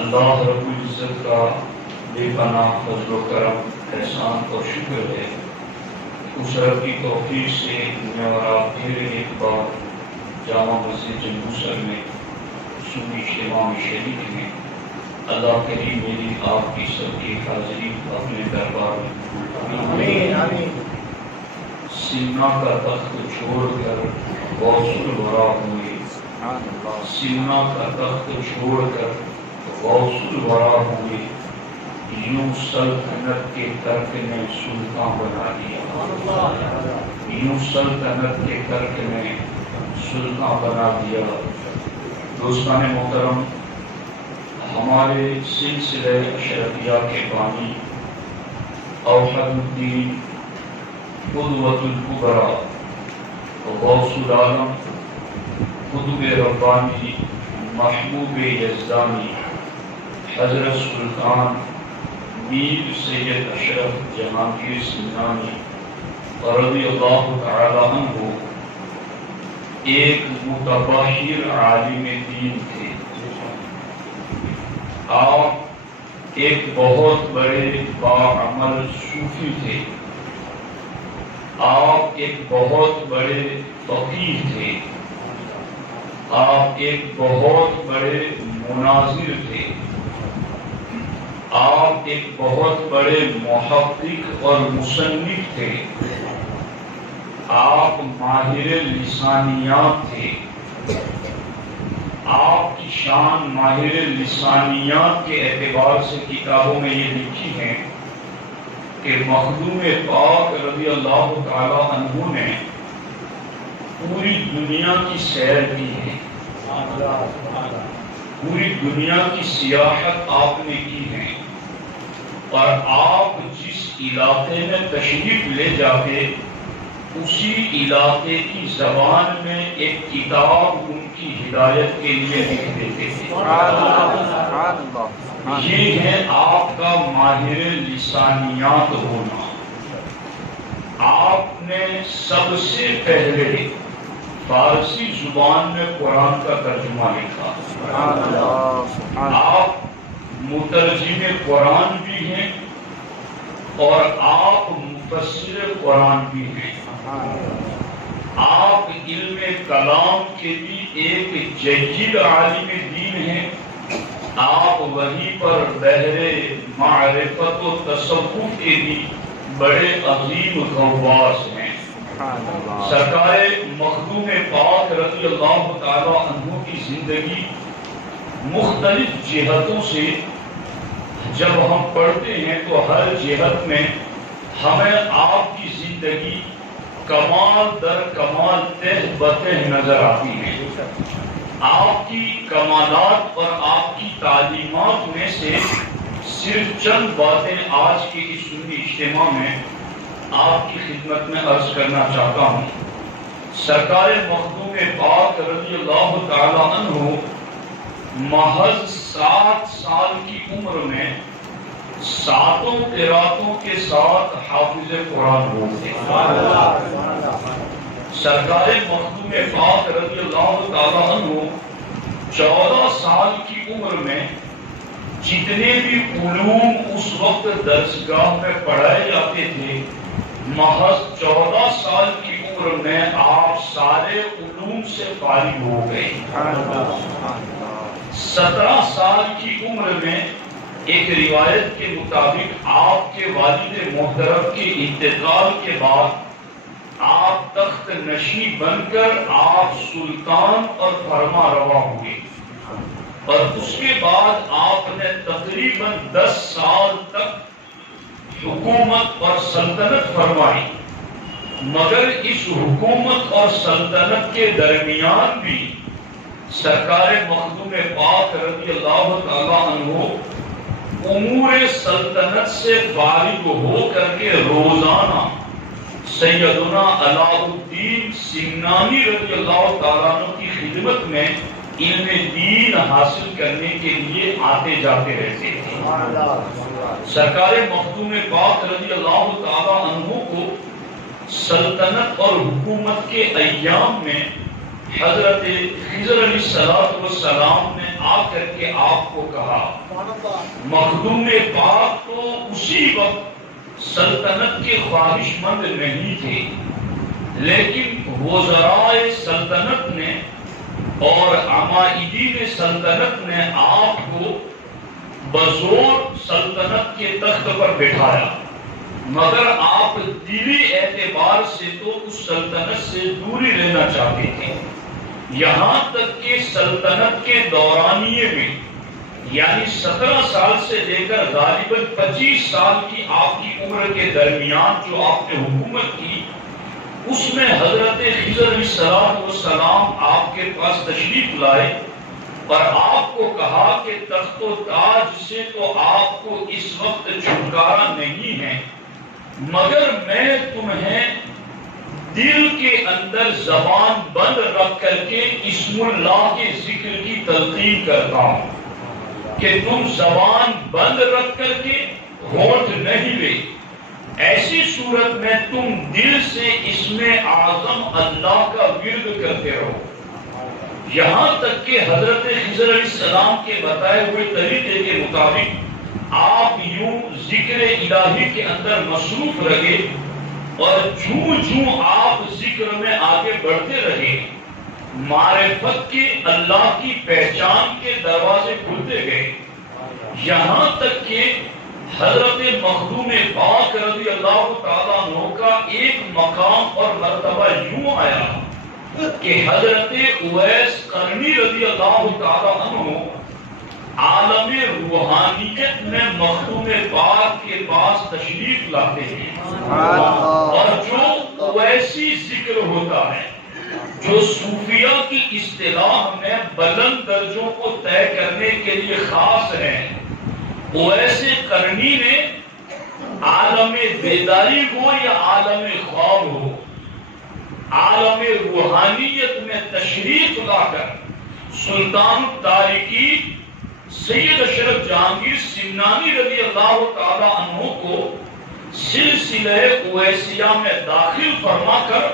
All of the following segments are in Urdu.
اللہ رب العزت کا بے پناہ فضل و کرم احسان اور شکر ہے، اس رب کی توفیق سے میں اور آپ پھر ایک بار جامع مسجد جموسر میں سنی اجتماع میں شریک ہیں۔ اللہ کریم میری آپ کی سب کی حاضری اپنے دربار میں قبول فرمائے۔ سینا کا تخت چھوڑ کر غوث الورا ہوئے، سینا کا تخت چھوڑ کر غوث الورا ہوئے، یوں سلطنت کے ترک نے سلطان بنا دیا، یوں سلطنت کے ترک نے سلطان بنا دیا۔ دوستان محترم، ہمارے سلسلہ اشرفیہ کے بانی اوحد الدین قدوۃ الکبریٰ غوث العالم قطب ربانی محبوب یزدانی حضرت سلطان میر سید اشرف جہانگیر سمنانی رضی اللہ تعالی عنہ ایک متبحر عالم دین تھے۔ آپ ایک بہت بڑے باعمل صوفی تھے، آپ ایک بہت بڑے فقیہ تھے، آپ ایک بہت بڑے مناظر تھے، آپ ایک بہت بڑے محقق اور مصنف تھے، آپ ماہر لسانیات تھے۔ آپ کی شان ماہر لسانیات کے اعتبار سے کتابوں میں یہ لکھی ہے کہ مخدوم پاک رضی اللہ تعالی عنہ نے پوری دنیا کی سیر کی ہے، پوری دنیا کی سیاحت آپ نے کی ہے، اور آپ جس علاقے میں تشریف لے جاتے اسی علاقے کی زبان میں ایک کتاب ان کی ہدایت کے لیے لکھ دیتے تھے۔ یہ ہے آپ کا ماہر لسانیات ہونا۔ آپ نے سب سے پہلے فارسی زبان میں قرآن کا ترجمہ لکھا۔ آپ مترجم قرآن بھی ہیں اور آپ مفسر قرآن بھی ہیں۔ آپ علم کلام کے بھی ایک جید عالم دین ہیں۔ آپ وہیں پر بحر معرفت و تصوف کے بھی بڑے عظیم غواص ہیں۔ سرکار مخدوم پاک رضی اللہ تعالی عنہ کی زندگی مختلف جہتوں سے جب ہم پڑھتے ہیں تو ہر جہت میں ہمیں آپ کی زندگی کمال در کمال تہ بتہ نظر آتی ہے۔ آپ کی کمالات اور آپ کی تعلیمات میں سے صرف چند باتیں آج کے اس سنی اجتماع میں آپ کی خدمت میں عرض کرنا چاہتا ہوں۔ سرکار مخدوم پاک رضی اللہ تعالی عنہ محض 7 سال کی عمر میں 7 قراتوں کے ساتھ حافظ قرآن ہوتے۔ سرکار مخدوم پاک رضی اللہ تعالی عنہ 14 سال کی عمر میں جتنے بھی علوم اس وقت درسگاہ میں پڑھائے جاتے تھے، محض 14 سال کی عمر میں آپ سارے علوم سے فارغ ہو گئے۔ 17 سال کی عمر میں ایک روایت کے مطابق آپ کے والد محترم کے انتقال کے بعد آپ تخت نشین بن کر آپ سلطان اور فرما روا ہوئے، اور اس کے بعد آپ نے تقریباً 10 سال تک حکومت اور سلطنت فرمائی، مگر اس حکومت اور سلطنت کے درمیان بھی سرکار مخدوم پاک رضی اللہ تعالی عنہ امور سلطنت سے فارغ ہو کر کے روزانہ سیدنا علاء الدین سمنانی رضی اللہ تعالیٰ عنہ کی خدمت میں علم دین حاصل کرنے کے لیے آتے جاتے رہتے تھے۔ سرکار مخدوم پاک رضی اللہ تعالیٰ عنہ کو سلطنت اور حکومت کے ایام میں حضرت خضر علیہ السلام نے آ کر کے آپ کو کہا. مخدوم پاک تو اسی وقت سلطنت کے خواہش مند نہیں تھے، لیکن وزراء سلطنت نے اور عمائدین سلطنت نے آپ کو بزور سلطنت کے تخت پر بٹھایا، مگر آپ دلی اعتبار سے تو اس سلطنت سے دوری لینا چاہتے تھے. یہاں تک کہ سلطنت کے دورانیے میں یعنی 17 سال سے لے کر غالباً 25 سال کی آپ کی عمر کے درمیان جو آپ نے حکومت کی، اس میں حضرت خضر علیہ السلام آپ کے پاس تشریف لائے اور آپ کو کہا کہ تخت و تاج سے تو آپ کو اس وقت چھٹکارا نہیں ہے، مگر میں تمہیں دل کے اندر زبان بند رکھ کر کے اسم اللہ کے ذکر کی تلقین کرتا ہوں کہ تم زبان بند رکھ کر کے ہونٹ نہیں لے. ایسی صورت میں تم دل سے اسم اعظم اللہ کا ورد کرتے رہو. یہاں تک کہ حضرت خضر علیہ السلام کے بتائے ہوئے طریقے کے مطابق آپ یوں ذکر الہی کے اندر مصروف رہے اور جوں آپ ذکر میں آگے بڑھتے رہے، معرفت کے اللہ کی پہچان کے دروازے کھلتے گئے. یہاں تک کہ حضرت مخدوم پاک رضی اللہ تعالیٰ عنہ کا ایک مقام اور مرتبہ یوں آیا کہ حضرت اویس قرنی رضی اللہ تعالیٰ عنہ عالم روحانیت میں مخدوم پاک کے پاس تشریف لاتے ہیں، اور جو اویسی ذکر ہوتا ہے جو صوفیہ کی اصطلاح میں بلند درجوں کو طے کرنے کے لیے خاص ہے، اویس قرنی نے عالم بیداری ہو یا عالم خواب ہو، عالم روحانیت میں تشریف لا کر سلطان التارکین سید اشرف جہانگیر سمنانی رضی اللہ تعالی عنہ کو سلسلہ اویسیہ میں داخل فرما کر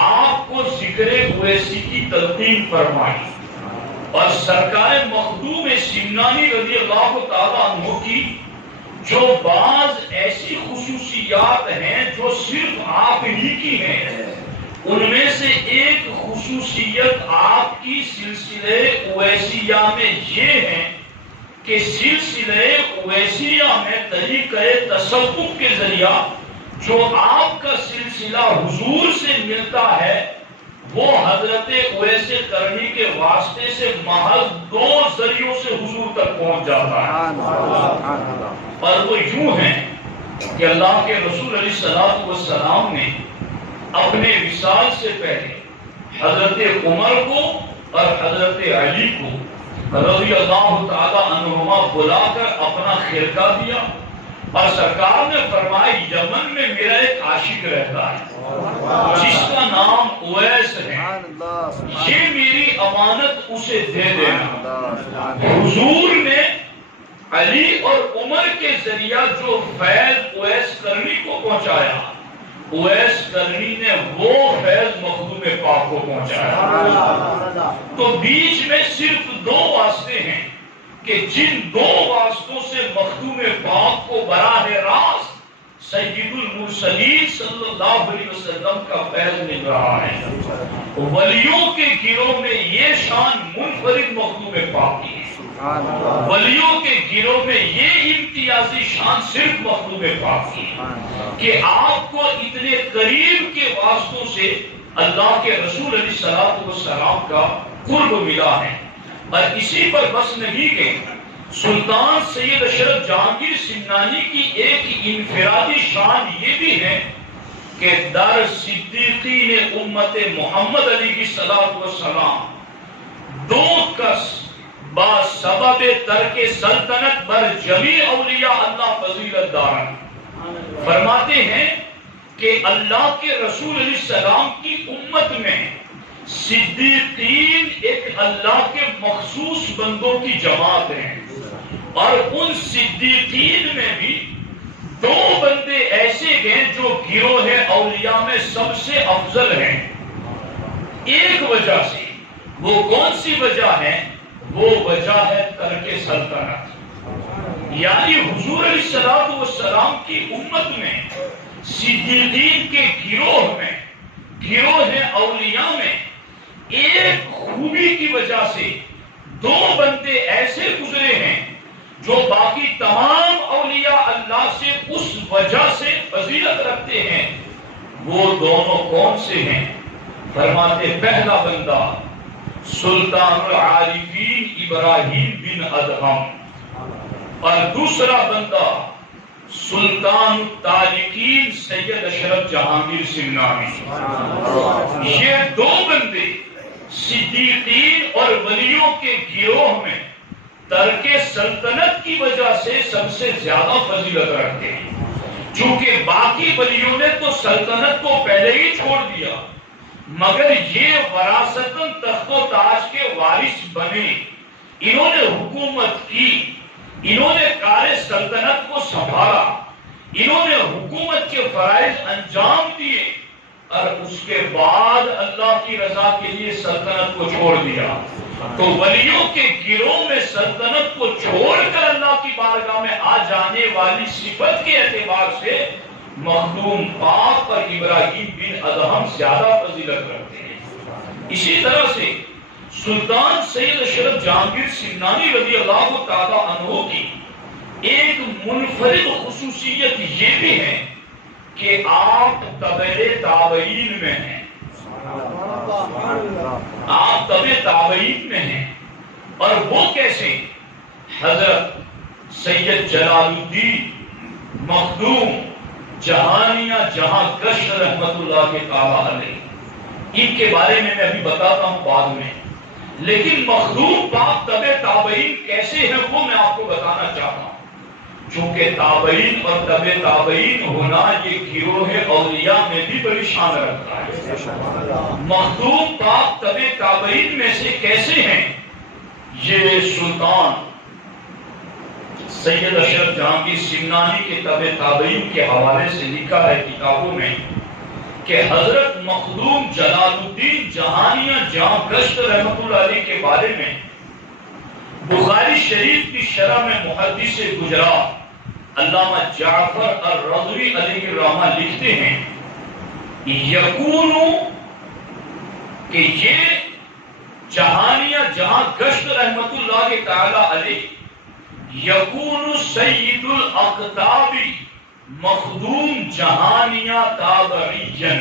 آپ کو ذکر اویسی کی تلقین فرمائی، اور سرکار مخدوم سمنانی رضی اللہ تعالی عنہ کی جو بعض ایسی خصوصیات ہیں جو صرف آپ ہی کی ہیں، ان میں سے ایک خصوصیت آپ کی سلسلہ اویسیہ میں یہ ہے کہ سلسلہ اویسیہ میں طریقہ تصوف کے ذریعہ جو آپ کا سلسلہ حضور سے ملتا ہے وہ حضرت اویس قرنی کے واسطے سے محض 2 ذریعوں سے حضور تک پہنچ جاتا ہے. اور وہ یوں ہیں کہ اللہ کے رسول علیہ السلام نے اپنے وصال سے پہلے حضرت عمر کو اور حضرت علی کو رضی اللہ تعالی عنہما بلا کر اپنا خرقہ دیا، اور سرکار نے فرمایا یمن میں میرا ایک عاشق رہتا ہے جس کا نام اویس ہے، یہ میری امانت اسے دے دینا. حضور نے علی اور عمر کے ذریعہ جو فیض اویس قرنی کو پہنچایا، اویس قرنی نے وہ فیض مخدوم پاک کو پہنچایا. تو بیچ میں صرف 2 واسطے ہیں کہ جن 2 واسطوں سے مخدوم پاک کو براہ راست سید المرسلین صلی اللہ علیہ وسلم کا فیض مل رہا ہے. ولیوں کے گروہ میں یہ شان منفرد مخدوم پاک کی ہے، ولیوں کے گروہ میں یہ امتیازی شان صرف مخدوم پاک کی ہے کہ آپ کو اتنے قریب کے واسطوں سے اللہ کے رسول علیہ السلام کا قرب ملا ہے. اور اسی پر بس نہیں گئے، سلطان سید اشرف جہانگیر سمنانی کی ایک انفرادی شان یہ بھی ہے کہ در صدیقین امت محمد علیہ السلام 2 کس با سبب ترک سلطنت بر جمیع اولیاء اللہ فضیلت دارن. فرماتے ہیں کہ اللہ کے رسول علیہ السلام کی امت میں صدیقین ایک اللہ کے مخصوص بندوں کی جماعت ہیں، اور ان صدیقین میں بھی 2 بندے ایسے ہیں جو گروہ اولیاء میں سب سے افضل ہیں. ایک وجہ سے، وہ کون سی وجہ ہے؟ وہ وجہ ہے ترک سلطنت. یعنی حضور علیہ السلام کی امت میں صدیقین کے گروہ اولیاء میں ایک خوبی کی وجہ سے دو بندے ایسے گزرے ہیں جو باقی تمام اولیاء اللہ سے اس وجہ سے فضیلت رکھتے ہیں. وہ دونوں کون سے ہیں؟ فرماتے پہلا بندہ سلطان العارفین ابراہیم بن ادہم اور دوسرا بندہ سلطان التارکین سید اشرف جہانگیر سمنانی. یہ دو بندے صدیقین اور ولیوں کے گروہ میں ترک سلطنت کی وجہ سے سب سے زیادہ فضیلت رکھتے ہیں. چونکہ باقی ولیوں نے تو سلطنت کو پہلے ہی چھوڑ دیا، مگر یہ وراثتاً تخت و تاج کے وارث بنے. انہوں نے حکومت کی، انہوں نے کار سلطنت کو سنبھالا، انہوں نے حکومت کے فرائض انجام دیے اور اس کے بعد اللہ کی رضا کے لیے سلطنت کو چھوڑ دیا. تو ولیوں کے گروہ میں سلطنت کو چھوڑ کر اللہ کی بارگاہ میں آ جانے والی صفت کے اعتبار سے مخدوم پاک اور ابراہیم بن ادہم زیادہ فضیلت رکھتے ہیں. اسی طرح سے سلطان سید اشرف جہانگیر سمنانی رضی اللہ تعالی عنہ کی ایک منفرد خصوصیت یہ بھی ہے کہ آپ تبع تابعین میں ہیں. آپ تبع تابعین میں ہیں. اور وہ کیسے؟ حضرت سید جلال الدین مخدوم جہانیہ جہاں گشت رحمت اللہ کے تعالی علیہ، ان کے بارے میں ابھی بتاتا ہوں بعد میں. لیکن مخدوم پاک تبع تابعین کیسے ہیں وہ میں آپ کو بتانا چاہتا ہوں. چونکہ تابعین اور تبع تابعین ہونا یہ گروہ اولیاء میں بھی بڑی شان رکھتا ہے. مخدوم پاک تبع تابعین میں سے کیسے ہیں؟ یہ سلطان سید اشرف جہانگیر سمنانی کے تبع تابعین کے حوالے سے لکھا ہے کتابوں میں کہ حضرت مخدوم جلال الدین جہانیہ جہاں گشت رحمت اللہ علیہ کے بارے میں بخاری شریف کی شرح میں محدث گجرات علامہ جعفر الرضوی علیہ الرحمہ لکھتے ہیں یکونو کہ یہ جہانیہ جہاں گشت رحمت اللہ تعالی علیہ یکون سید الاقطاب مخدوم جہانیہ تابعین.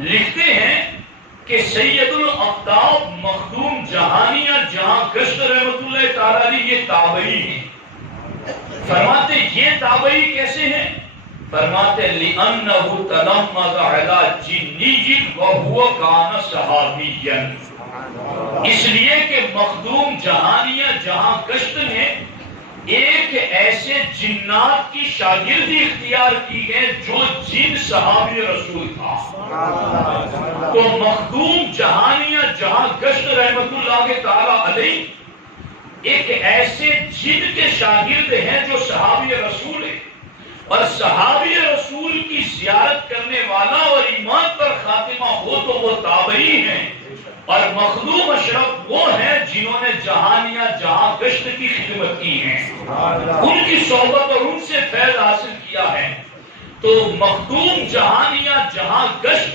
لکھتے ہیں کہ سید الاقطاب مخدوم جہانیہ جہاں گشت رحمت اللہ تعالی علیہ یہ تابعی ہیں. فرماتے یہ تابعی کیسے ہیں؟ فرماتے لِأَنَّهُ تَلَمَّذَ عَلَى جِنِّيٍّ وَهُوَ كَانَ صَحَابِيًّا. اس لیے کہ مخدوم جہانیہ جہاں گشت نے ایک ایسے جنات کی شاگردی اختیار کی ہے جو جن صحابی رسول تھا. تو مخدوم جہانیہ جہاں گشت رحمت اللہ تعالی علیہ ایک ایسے جن کے شاگرد ہیں جو صحابی رسول ہیں، اور صحابی رسول کی زیارت کرنے والا اور ایمان پر خاتمہ ہو تو وہ تابعی ہیں. اور مخدوم اشرف وہ ہیں جنہوں نے جہانیہ جہاں گشت کی خدمت کی ہے، ان کی صحبت اور ان سے فیض حاصل کیا ہے. تو مخدوم جہانیہ جہاں گشت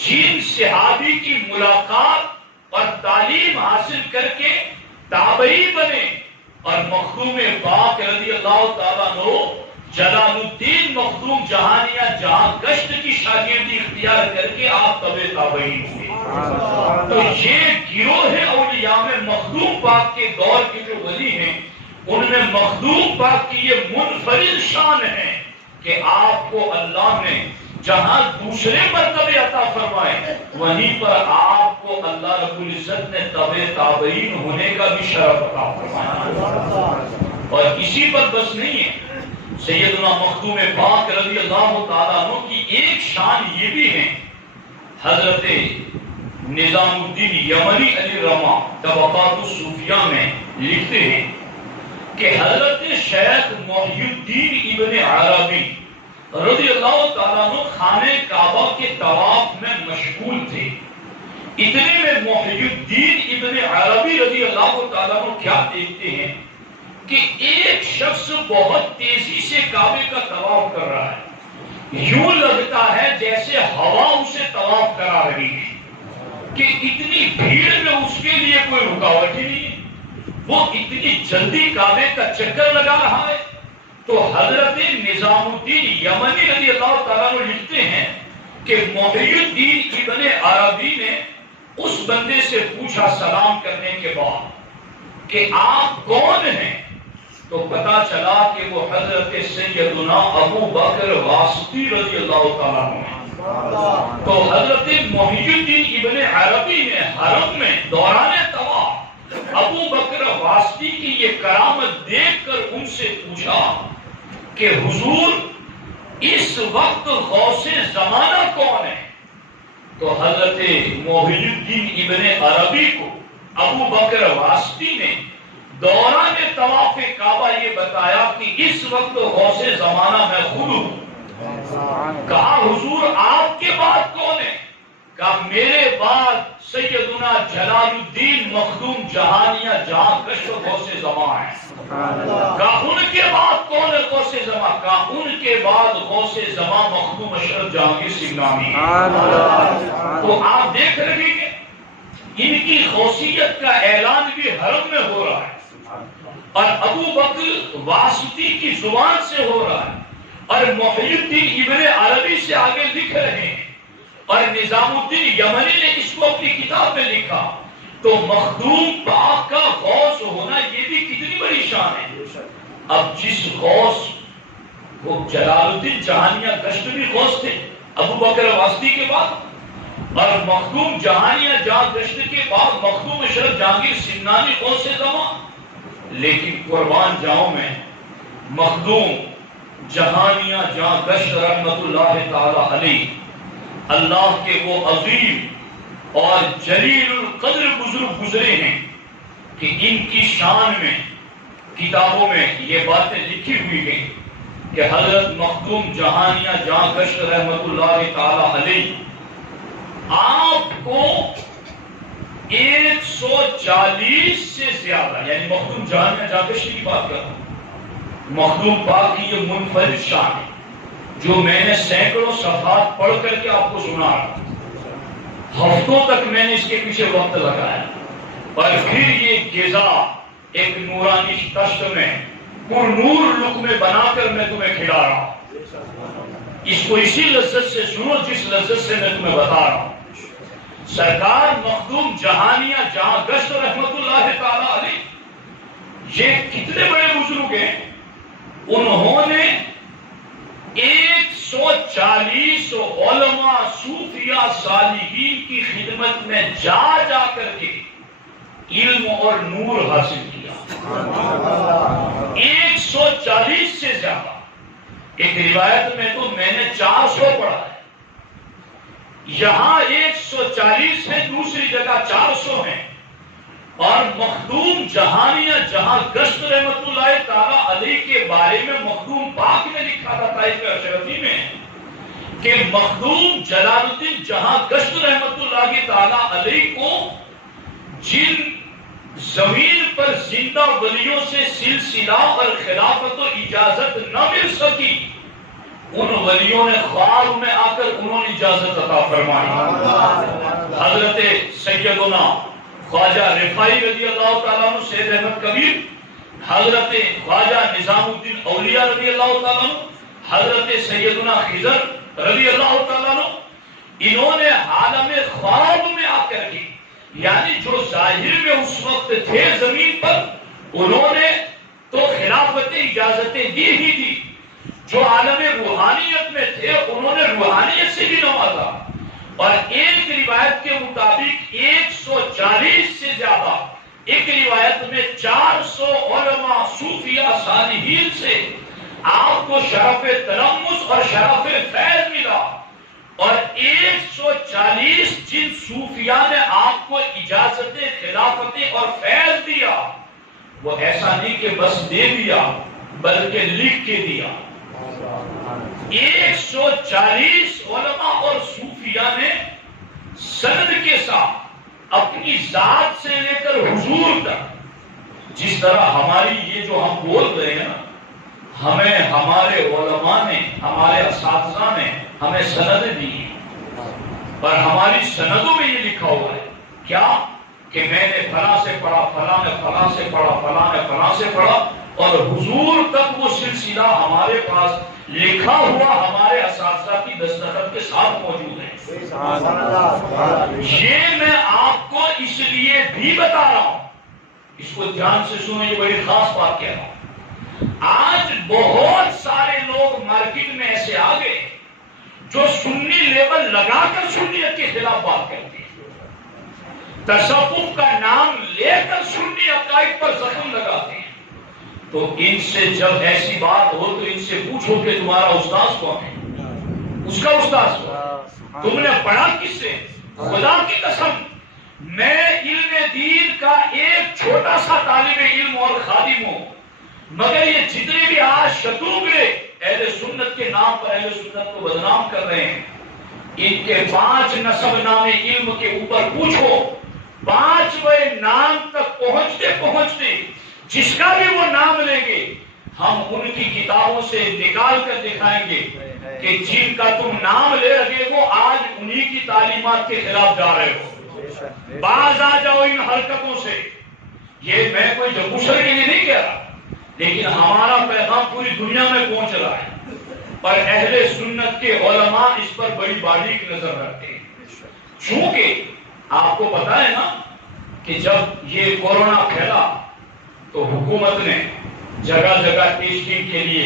جن صحابی کی ملاقات اور تعلیم حاصل کر کے تابعی بنے، اور مخدوم پاک رضی اللہ تعالیٰ عنہ جلال الدین مخدوم جہانیہ جہاں گشت کی شاگردی اختیار کر کے آپ تبع تابعین ہوئے. تو یہ گروہ اولیاء میں مخدوم پاک کے دور کے جو ولی ہیں ان میں مخدوم پاک کی یہ منفرد شان ہے کہ آپ کو اللہ نے جہاں دوسرے مرتبے عطا فرمائے وہیں پر آپ کو اللہ رب العزت نے تبع تابعین ہونے کا بھی شرف عطا فرمایا. اور اسی پر بس نہیں ہے، سیدنا مخدوم پاک رضی اللہ تعالیٰ عنہ کی ایک شان یہ بھی ہے. حضرت نظام الدین یمنی علیہ الرحمہ طبقات الصوفیہ میں لکھتے ہیں کہ حضرت شیخ محی الدین ابن عربی رضی اللہ تعالیٰ عنہ خانہ کعبہ کے طواف میں مشغول تھے. اتنے میں محی الدین ابن عربی رضی اللہ تعالیٰ عنہ کیا دیکھتے ہیں کہ ایک شخص بہت تیزی سے کعبے کا طواف کر رہا ہے، یوں لگتا ہے جیسے ہوا اسے طواف کرا رہی ہے، کہ اتنی بھیڑ میں اس کے لیے کوئی رکاوٹ ہی نہیں ہے، وہ اتنی جلدی کعبے کا چکر لگا رہا ہے۔ تو حضرت نظام الدین یمنی رضی اللہ تعالیٰ عنہ لکھتے ہیں کہ محی الدین ابن عربی نے اس بندے سے پوچھا سلام کرنے کے بعد کہ آپ کون ہیں؟ تو پتا چلا کہ وہ حضرت سیدنا ابو بکر واسطی رضی اللہ تعالیٰ عنہ ہیں۔ تو حضرت محی الدین ابن عربی نے حرم میں دوران طواف ابو بکر واسطی کی یہ کرامت دیکھ کر ان سے پوچھا کہ حضور اس وقت غوث زمانہ کون ہے؟ تو حضرت محی الدین ابن عربی کو ابو بکر واسطی نے دوران طواف کعبہ یہ بتایا کہ اس وقت غوث زمانہ میں خود ہوں۔ کہا حضور آپ کے بعد کون ہے؟ کہا میرے بعد سیدنا جلال الدین مخدوم جہانیہ جہاں کشف غوث زماں ہے۔ کہا ان کے بعد کون ہے غوث زماں؟ کہا ان کے بعد غوث زماں مخدوم اشرف جہانگیر سنگھانی ہے۔ تو آپ دیکھ رہے ہیں ان کی غوثیت کا اعلان بھی حرم میں ہو رہا ہے، اور ابو بکر واسطی کی زبان سے ہو رہا ہے، اور محی الدین ابن عربی سے آگے لکھ رہے ہیں، اور نظام الدین یمنی نے اس کو اپنی کتاب میں لکھا۔ تو مخدوم پاک کا غوث ہونا یہ بھی کتنی بڑی شان ہے۔ اب جس غوث وہ جلال الدین جہانیہ گشت بھی غوث تھے ابو بکر واسطی کے بعد، اور مخدوم جہانیہ جہاں گشت کے بعد مخدوم اشرف جہانگیر سمنانی غوث زماں۔ لیکن قربان جاؤں میں مخدوم جہانیہ جہاں گشت رحمت اللہ تعالی علیہ اللہ کے وہ عظیم اور جلیل القدر بزرگ گزرے ہیں کہ ان کی شان میں کتابوں میں یہ باتیں لکھی ہوئی ہیں کہ حضرت مخدوم جہانیہ جہاں گشت رحمت اللہ تعالی علیہ آپ کو 140 سے زیادہ، یعنی مخدوم جہانیہ جہاں گشت کی بات کرتا ہوں، مخدوم پاک کی یہ منفرد شان ہے جو میں نے سینکڑوں صفحات پڑھ کر کے آپ کو سنا رہا ہوں، ہفتوں تک میں نے اس کے پیچھے وقت لگایا، اور پھر یہ غذا ایک نورانی تشت میں پر نور لقمے بنا کر میں تمہیں کھلا رہا ہوں۔ اس کو اسی لذت سے سنو جس لذت سے میں تمہیں بتا رہا ہوں۔ سرکار مخدوم جہانیہ جہاں گشت رحمت اللہ تعالی علیہ یہ کتنے بڑے بزرگ ہیں، انہوں نے 140 علماء صوفیاء صالحین کی خدمت میں جا جا کر کے علم اور نور حاصل کیا۔ 140 سے زیادہ، ایک روایت میں تو میں نے 400 پڑھا ہے، یہاں 140 ہے، دوسری جگہ 400 ہیں۔ اور مخدوم جہانیہ جہاں گشت رحمت اللہ تعالیٰ علیہ کے بارے میں مخدوم پاک نے لکھا تھا طائف اشرفی میں کہ مخدوم جلال الدین جہاں گشت رحمت اللہ تعالیٰ علیہ کو جن زمین پر زندہ ولیوں سے سلسلہ اور خلافت و اجازت نہ مل سکی، ان ولیوں نے خواب میں آ کر انہوں نے اجازت عطا فرمائی۔ حضرت سیدنا خواجہ رفاعی رضی اللہ تعالیٰ عنہ سید احمد کبیر، حضرت خواجہ نظام الدین اولیاء رضی اللہ تعالیٰ عنہ، حضرت سیدنا خضر رضی اللہ تعالیٰ عنہ، انہوں نے عالم خواب میں آ کر کے، یعنی جو ظاہر میں اس وقت تھے زمین پر، انہوں نے تو خلافت اجازتیں دی ہی دی، جو عالم روحانیت میں تھے انہوں نے روحانیت سے بھی نوازا، اور ایک روایت کے مطابق 140 سے زیادہ، ایک روایت میں 400 علماء صوفیاء صالحین سے آپ کو شرف تلمس اور شرف فیض ملا، اور 140 جن صوفیاء نے آپ کو اجازت خلافت اور فیض دیا، وہ ایسا نہیں کہ بس دے دیا بلکہ لکھ کے دیا۔ 140 علماء اور صوفیاء نے سند کے ساتھ اپنی ذات سے لے کر حضور تک. جس طرح ہماری یہ جو ہم بول رہے ہیں نا، ہمیں ہمارے علماء نے، ہمارے اساتذہ نے ہمیں سندیں دی ہیں، پر ہماری سندوں میں یہ لکھا ہوا ہے کیا کہ میں نے فلاں سے پڑھا، فلاں نے فلاں سے پڑھا، فلاں نے فلاں سے پڑھا، اور حضور تک وہ سلسلہ ہمارے پاس لکھا ہوا ہمارے اساتذہ کی دستخط کے ساتھ موجود ہے. یہ میں آپ کو اس لیے بھی بتا رہا ہوں، اس کو دھیان سے سنیں، یہ بڑی خاص بات کہہ رہا ہوں. آج بہت سارے لوگ مارکیٹ میں ایسے آ گئے جو سنی لیبل لگا کر سنیت کے خلاف بات کرتے ہیں، تصوف کا نام لے کر سنی عقائد پر زخم لگاتے ہیں. تو ان سے جب ایسی بات ہو تو ان سے پوچھو کہ تمہارا استاذ کون ہے، اس کا استاذ کون، تم نے پڑھا کس سے؟ خدا کی قسم میں علم دین کا ایک چھوٹا سا طالب علم اور خادم ہوں، مگر یہ جتنے بھی آج شتروگرے اہل سنت کے نام پر اہل سنت کو بدنام کر رہے ہیں، ان کے 5 نسب نامے علم کے اوپر پوچھو، 5ویں نام تک پہنچتے پہنچتے جس کا بھی وہ نام لیں گے ہم ان کی کتابوں سے نکال کر دکھائیں گے کہ جن کا تم نام لے رہے وہ آج انہی کی تعلیمات کے خلاف جا رہے ہو. باز آ جاؤ ان حرکتوں سے. یہ میں کوئی جبوسر کے لیے نہیں کہہ رہا، لیکن ہمارا پیغام پوری دنیا میں پہنچ رہا ہے، پر اہل سنت کے علماء اس پر بڑی باریک نظر رکھتے ہیں. چونکہ آپ کو پتا ہے نا کہ جب یہ کورونا پھیلا تو حکومت نے جگہ جگہ ٹیسٹنگ کے لیے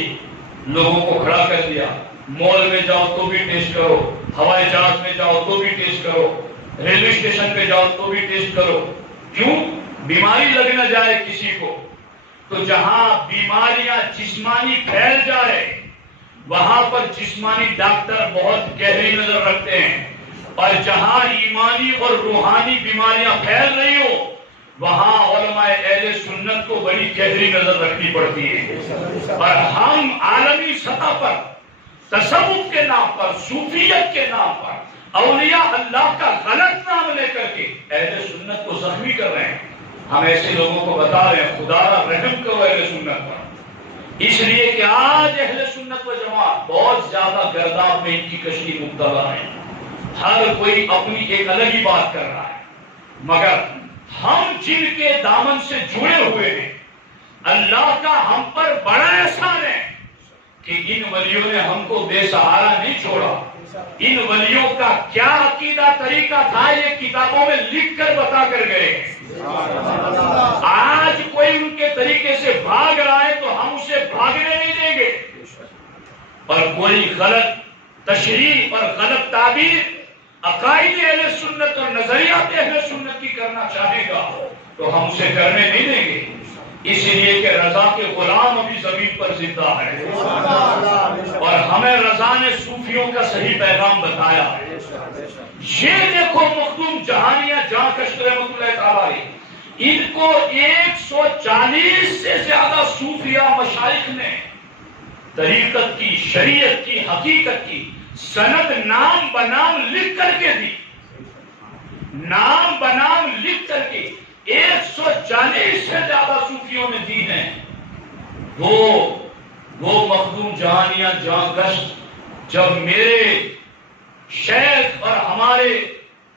لوگوں کو کھڑا کر دیا. مال میں جاؤ تو بھی ٹیسٹ کرو، ہوائی جہاز میں جاؤ تو بھی ٹیسٹ کرو، ریلوے اسٹیشن پہ جاؤ تو بھی ٹیسٹ کرو. کیوں؟ بیماری لگ نہ جائے کسی کو. تو جہاں بیماریاں جسمانی پھیل جائے وہاں پر جسمانی ڈاکٹر بہت گہری نظر رکھتے ہیں، اور جہاں ایمانی اور روحانی بیماریاں پھیل رہی ہو وہاں علماء اہل سنت کو بڑی گہری نظر رکھنی پڑتی ہے. اور ہم عالمی سطح پر تصوف کے نام پر، صوفیت کے نام پر اولیاء اللہ کا غلط نام لے کر کے اہل سنت کو زخمی کر رہے ہیں. ہم ایسے لوگوں کو بتا رہے ہیں خدا رحم کرو اہل سنت پر، اس لیے کہ آج اہل سنت و جماعت بہت زیادہ گرداب میں ان کی کشتی مبتلا ہے. ہر کوئی اپنی ایک الگ ہی بات کر رہا ہے، مگر ہم جن کے دامن سے جڑے ہوئے ہیں اللہ کا ہم پر بڑا احسان ہے کہ ان ولیوں نے ہم کو بے سہارا نہیں چھوڑا. ان ولیوں کا کیا عقیدہ طریقہ تھا یہ کتابوں میں لکھ کر بتا کر گئے. آج کوئی ان کے طریقے سے بھاگ رہا ہے تو ہم اسے بھاگنے نہیں دیں گے، اور کوئی غلط تشریح اور غلط تعبیر عقائد اہل سنت اور نظریات اہل سنت کی کرنا چاہے گا تو ہم اسے کرنے نہیں دیں گے، اس لیے کہ رضا کے غلام ابھی زمین پر زندہ ہے، اور ہمیں رضا نے صوفیوں کا صحیح پیغام بتایا. یہ دیکھو مخدوم جہانیہ جہاں کشت رحمۃ اللہ تعالی، ان کو 140 سے زیادہ صوفیہ مشائخ نے طریقت کی، شریعت کی، حقیقت کی سند نام بنام لکھ کر کے دی. نام بنام لکھ کر کے 140 سے زیادہ صوفیوں نے دی ہیں. وہ مخدوم جہانیہ جہاں گشت جب میرے شیخ اور ہمارے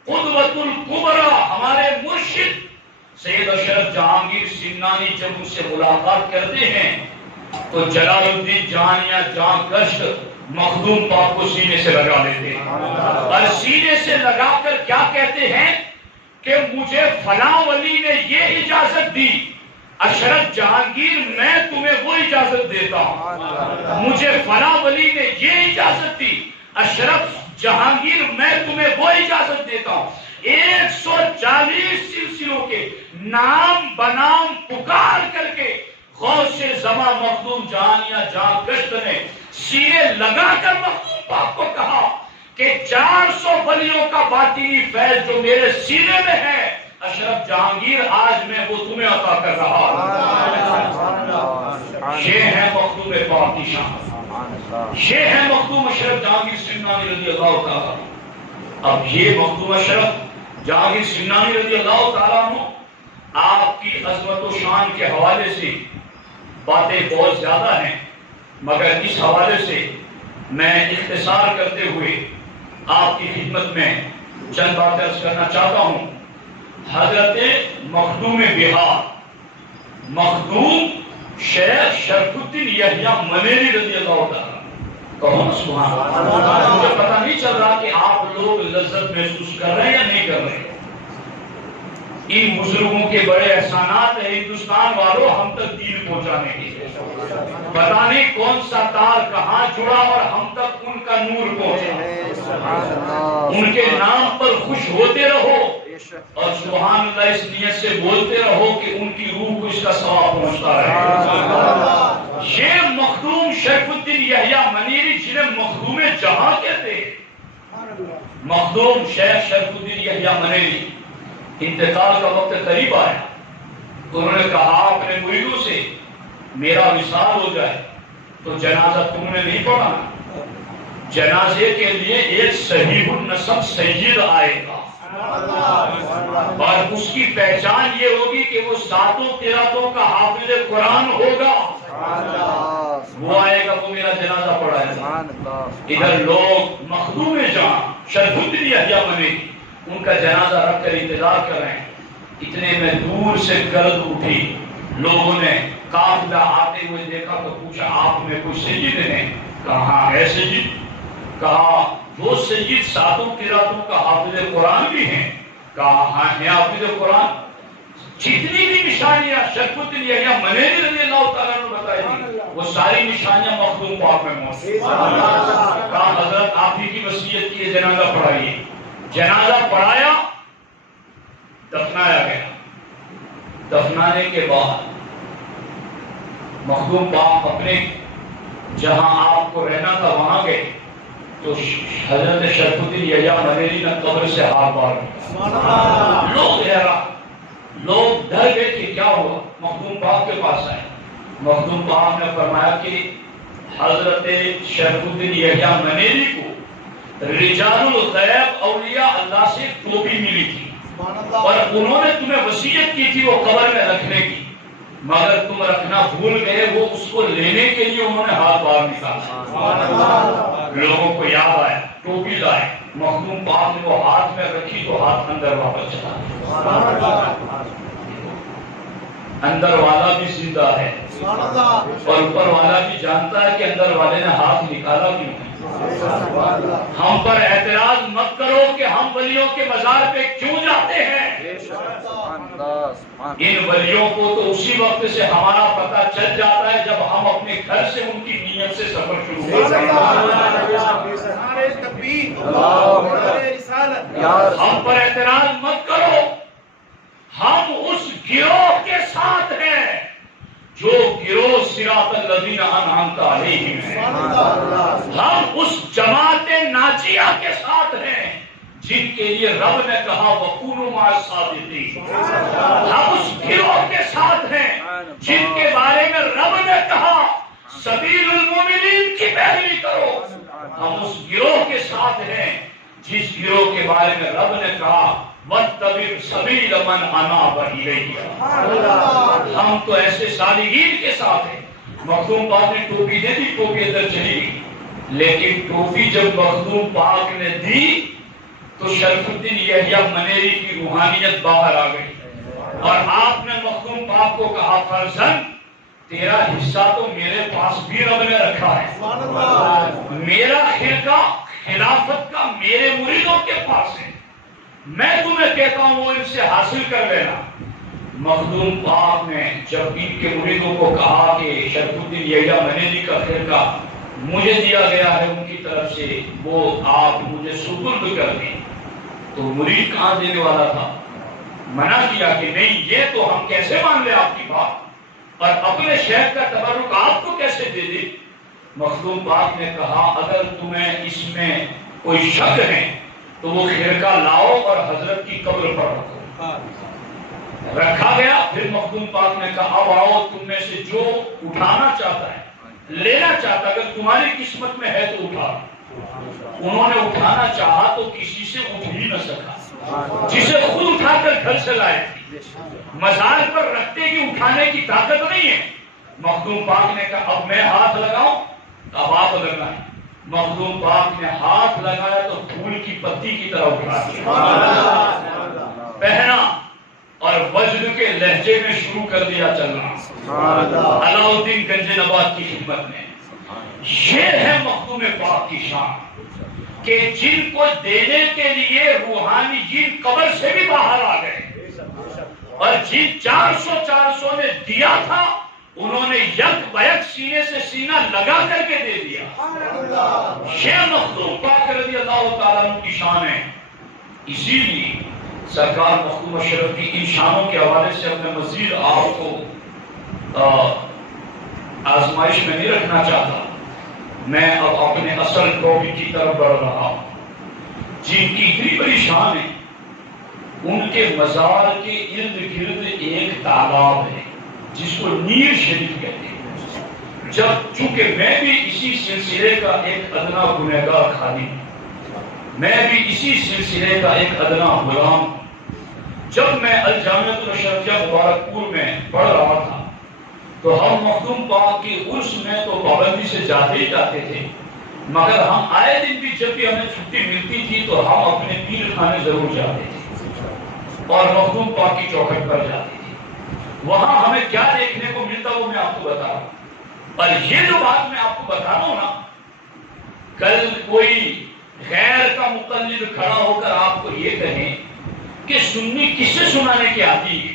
قدوۃ الکبریٰ ہمارے مرشد سید اشرف جہانگیر سمنانی جب ان سے ملاقات کرتے ہیں تو جلال الدین جہانیہ جہاں گشت مخدوم پاک کو سینے سے لگا لیتے ہیں، اور سینے سے لگا کر کیا کہتے ہیں کہ مجھے فلاں ولی نے یہ اجازت دی، اشرف جہانگیر میں تمہیں وہ اجازت دیتا ہوں. مجھے فلاں ولی نے یہ اجازت دی، اشرف جہانگیر میں تمہیں وہ اجازت دیتا ہوں. 140 سلسلوں کے نام بنام پکار کر کے غوث زماں مخدوم جہانیہ جہاں گشت نے سینے لگا کر مخدوم پاک کو کہا کہ 400 ولیوں کا باطنی فیض جو میرے سینے میں ہے اشرف جہانگیر آج میں وہ تمہیں عطا کر رہا ہوں. یہ ہے مخدوم پاک کی شان، یہ ہے مخدوم اشرف جہانگیر سمنانی رضی اللہ تعالی. اب یہ مخدوم اشرف جہانگیر سمنانی رضی اللہ تعالیٰ عنہ آپ کی عظمت و شان کے حوالے سے باتیں بہت زیادہ ہیں، مگر اس حوالے سے میں اختصار کرتے ہوئے آپ کی خدمت میں چند باتیں عرض کرنا چاہتا ہوں۔ حضرت مخدوم بہار مخدوم شیخ شرف الدین یحییٰ منیری رضی اللہ تعالیٰ، کہو نا سبحان اللہ۔ مجھے پتہ نہیں چل رہا کہ آپ لوگ لذت محسوس کر رہے ہیں یا نہیں کر رہے ہیں۔ ان بزرگوں کے بڑے احسانات ہیں ہندوستان والوں ہم تک دین پہنچانے کے، پتہ نہیں کون سا تار کہاں جڑا اور ہم تک ان کا نور پہنچا۔ ان کے نام پر خوش ہوتے رہو اور سبحان اللہ اس نیت سے بولتے رہو کہ ان کی روح کو اس کا ثواب پہنچتا رہے۔ یہ مخدوم شرف الدین یحییٰ منیری جنہیں مخدوم جہاں کہتے ہیں، مخدوم شیخ شرف الدین یحییٰ منیری انتقال کا وقت قریب آیا تو انہوں نے کہا اپنے مریدوں سے میرا وصال ہو جائے تو جنازہ تم نے نہیں پڑھا، جنازے کے لیے ایک صحیح النسب سید آئے گا اور اس کی پہچان یہ ہوگی کہ وہ ساتوں قراتوں کا حافظ قرآن ہوگا، وہ آئے گا، وہ میرا جنازہ پڑھائے گا۔ ادھر لوگ مخدوم جہاں شرف الدین یحییٰ منیری ان کا جنازہ رکھ کر انتظار کر رہے ہیں۔ اتنے میں دور سے گرد اٹھی، لوگوں نے قافلہ آتے ہوئے دیکھا تو پوچھا آپ میں کوئی سید ہے؟ کہا ہے سید، کہا وہ سید ساتوں قراتوں کا حافظ قرآن بھی ہیں؟ کہا ہاں ہے حافظ قرآن۔ جتنی بھی نشانیاں شرف الدین یحییٰ منیری رضی اللہ تعالیٰ نے بتائی تھی وہ ساری نشانیاں مخدوم پاک میں موجود۔ کہا حضرت آپ ہی کی وصیت کی جنازہ پڑھائیے۔ جنازہ پڑھایا، دفنایا گیا۔ دفنانے کے بعد مخدوم پاک اپنے جہاں آپ کو رہنا تھا وہاں گئے تو حضرت شرف الدین یحییٰ منیری نے قبر سے ہاتھ باہر، لوگ حیران، لوگ ڈر گئے کہ کیا ہوا۔ مخدوم پاک کے پاس آئے، مخدوم پاک نے فرمایا کہ حضرت شرف الدین یحییٰ منیری کو رجال الغیب اولیاء اللہ سے ٹوپی ملی تھی اور انہوں نے تمہیں وصیت کی تھی وہ قبر میں رکھنے کی، مگر تم رکھنا بھول گئے، وہ اس کو لینے کے لیے انہوں نے ہاتھ باہر نکالا۔ لوگوں کو یاد آیا، ٹوپی لائے، مخدوم پاک نے وہ ہاتھ میں رکھی تو ہاتھ اندر واپس چلا۔ اندر والا بھی زندہ ہے اور اوپر والا بھی جانتا ہے کہ اندر والے نے ہاتھ نکالا کیوں۔ ہم پر اعتراض مت کرو کہ ہم ولیوں کے مزار پہ کیوں جاتے ہیں۔ ان ولیوں کو تو اسی وقت سے ہمارا پتہ چل جاتا ہے جب ہم اپنے گھر سے ان کی نیت سے سفر شروع کرتے ہیں۔ ہم پر اعتراض مت کرو، ہم اس گروہ کے ساتھ ہیں جو گروہ صراط الذین انعمت علیہم ہے۔ ہم اس جماعت ناجیہ کے ساتھ ہیں جن کے لیے رب نے کہا وَكُونُوا مَعَ الصَّادِقِينَ۔ ہم اس گروہ کے ساتھ ہیں جن کے بارے میں رب نے کہا سبیل المومنین کی پیروی کرو۔ ہم اس گروہ کے ساتھ ہیں جس گروہ کے بارے میں رب نے کہا وَاتَّبِعْ سَبِيلَ مَنْ أَنَابَ إِلَيَّ۔ ہم تو ایسے صالحین کے ساتھ ہیں۔ مخدوم پاک نے ٹوپی دے دی، ٹوپی اندر چلی گئی، لیکن ٹوپی جب مخدوم پاک نے دی تو شرف الدین یحییٰ منیری کی روحانیت باہر آ گئی اور آپ نے مخدوم پاک کو کہا فرزند تیرا حصہ تو میرے پاس بھی رب نے رکھا ہے، میرا خرقہ خلافت کا میرے مریدوں کے پاس ہے، میں تمہیں کہتا ہوں وہ ان سے حاصل کر لینا۔ مخدوم پاک نے جب ان کے مریدوں کو کہا کہ شرف الدین یحییٰ منیری کا خرقہ مجھے دیا گیا ہے ان کی طرف سے، وہ آپ مجھے سپرد کر دیں، تو مرید کہاں دینے والا تھا؟ منع کیا کہ نہیں، یہ تو ہم کیسے مان لیں آپ کی بات، اور اپنے شیخ کا تبرک آپ کو کیسے دے دے؟ مخدوم پاک نے کہا اگر تمہیں اس میں کوئی شک ہے تو وہ خرقہ لاؤ اور حضرت کی قبر پر رکھو۔ رکھا گیا، پھر مخدوم پاک نے کہا اب آؤ تم میں سے جو اٹھانا چاہتا ہے لینا چاہتا، اگر تمہاری قسمت میں ہے تو اٹھا۔ انہوں نے اٹھانا چاہا تو کسی سے اٹھ ہی نہ سکا، جسے خود اٹھا کر گھر سے لائے تھے، مزار پر رکھتے کہ اٹھانے کی طاقت نہیں ہے۔ مخدوم پاک نے کہا اب میں ہاتھ لگاؤں، اب آپ لگائیں۔ مخدوم پاک نے ہاتھ لگایا تو پھول کی پتی کی طرح اٹھا دیا، پہنا اور وجد کے لہجے میں شروع کر دیا چلنا علاء الدین گنج نبات کی خدمت میں۔ یہ ہے مخدوم پاک کی شان کہ جن کو دینے کے لیے روحانی جن قبر سے بھی باہر آ گئے، اور جن 400 نے دیا تھا انہوں نے یک بیک سینے سے سینہ لگا کر کے دے دیا۔ یہ مخدوم پاک رضی اللہ تعالیٰ عنہ کی شان ہے۔ اسی لیے سرکار مخدوم اشرف کی ان شانوں کے حوالے سے اپنے مزید آپ کو آزمائش میں نہیں رکھنا چاہتا، میں اب اپنے اصل ٹاپک کی طرف بڑھ رہا ہوں۔ جن کی اتنی بڑی شان ہے، ان کے مزار کے ارد گرد ایک تالاب ہے جس کو نیر شریف کہتے ہیں۔ جب چونکہ میں بھی اسی سلسلے کا ایک ادنا گنہگار خادم ہوں، میں بھی اسی سلسلے کا ایک ادنا غلام ہوں۔ جب میں الجامعۃ الاشرفیہ مبارک پور میں پڑھ رہا تھا تو ہم مخدوم پاک کی عرس میں تو پابندی سے جاتے ہی جاتے تھے، مگر ہم آئے دن بھی جب بھی ہمیں چھٹی ملتی تھی تو ہم اپنے پیر خانے ضرور جاتے تھے اور مخدوم پاک کی چوکھٹ پر جاتے تھے۔ وہاں ہمیں کیا دیکھنے کو ملتا وہ میں آپ کو بتا رہا ہوں، اور یہ جو بات میں آپ کو بتا رہا ہوں نا، کل کوئی غیر کا مقلد کھڑا ہو کر آپ کو یہ کہیں کہ سنی کس سے سنانے کی آتی ہے،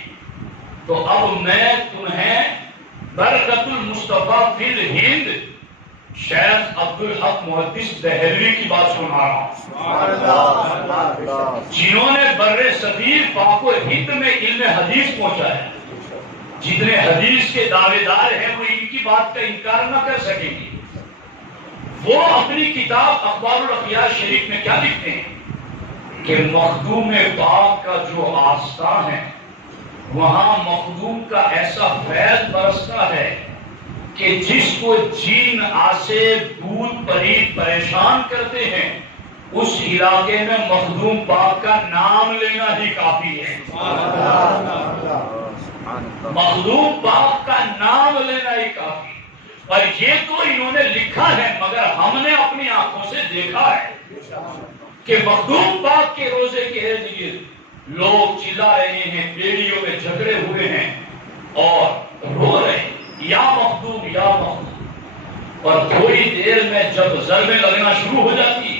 تو اب میں تمہیں برکت المصطفیٰ فی الہند شیخ عبدالحق محدث دہلوی کی بات سنا رہا ہوں، جنہوں نے بر صغیر پاک و ہند میں علم حدیث پہنچایا۔ جتنے حدیث کے دعوے دار ہیں وہ ان کی بات کا انکار نہ کر سکیں گے۔ وہ اپنی کتاب اخبار الاخیار شریف میں کیا لکھتے ہیں کہ مخدوم پاک کا جو آستان ہے وہاں مخدوم کا ایسا فیض برستا ہے کہ جس کو جن آسے بھوت پریت پریشان کرتے ہیں اس علاقے میں مخدوم پاک کا نام لینا ہی کافی ہے۔ مخدوم پاک کا نام لینا ہی کافی ہے۔ اور یہ تو انہوں نے لکھا ہے مگر ہم نے اپنی آنکھوں سے دیکھا ہے کہ مخدوم پاک کے روزے کے ارد گرد لوگ چلا رہے ہیں، بیڑیوں میں جھگڑے ہوئے ہیں اور رو رہے ہیں یا مخدوم یا مخدوم۔ اور تھوڑی دیر میں جب ضربیں لگنا شروع ہو جاتی ہے،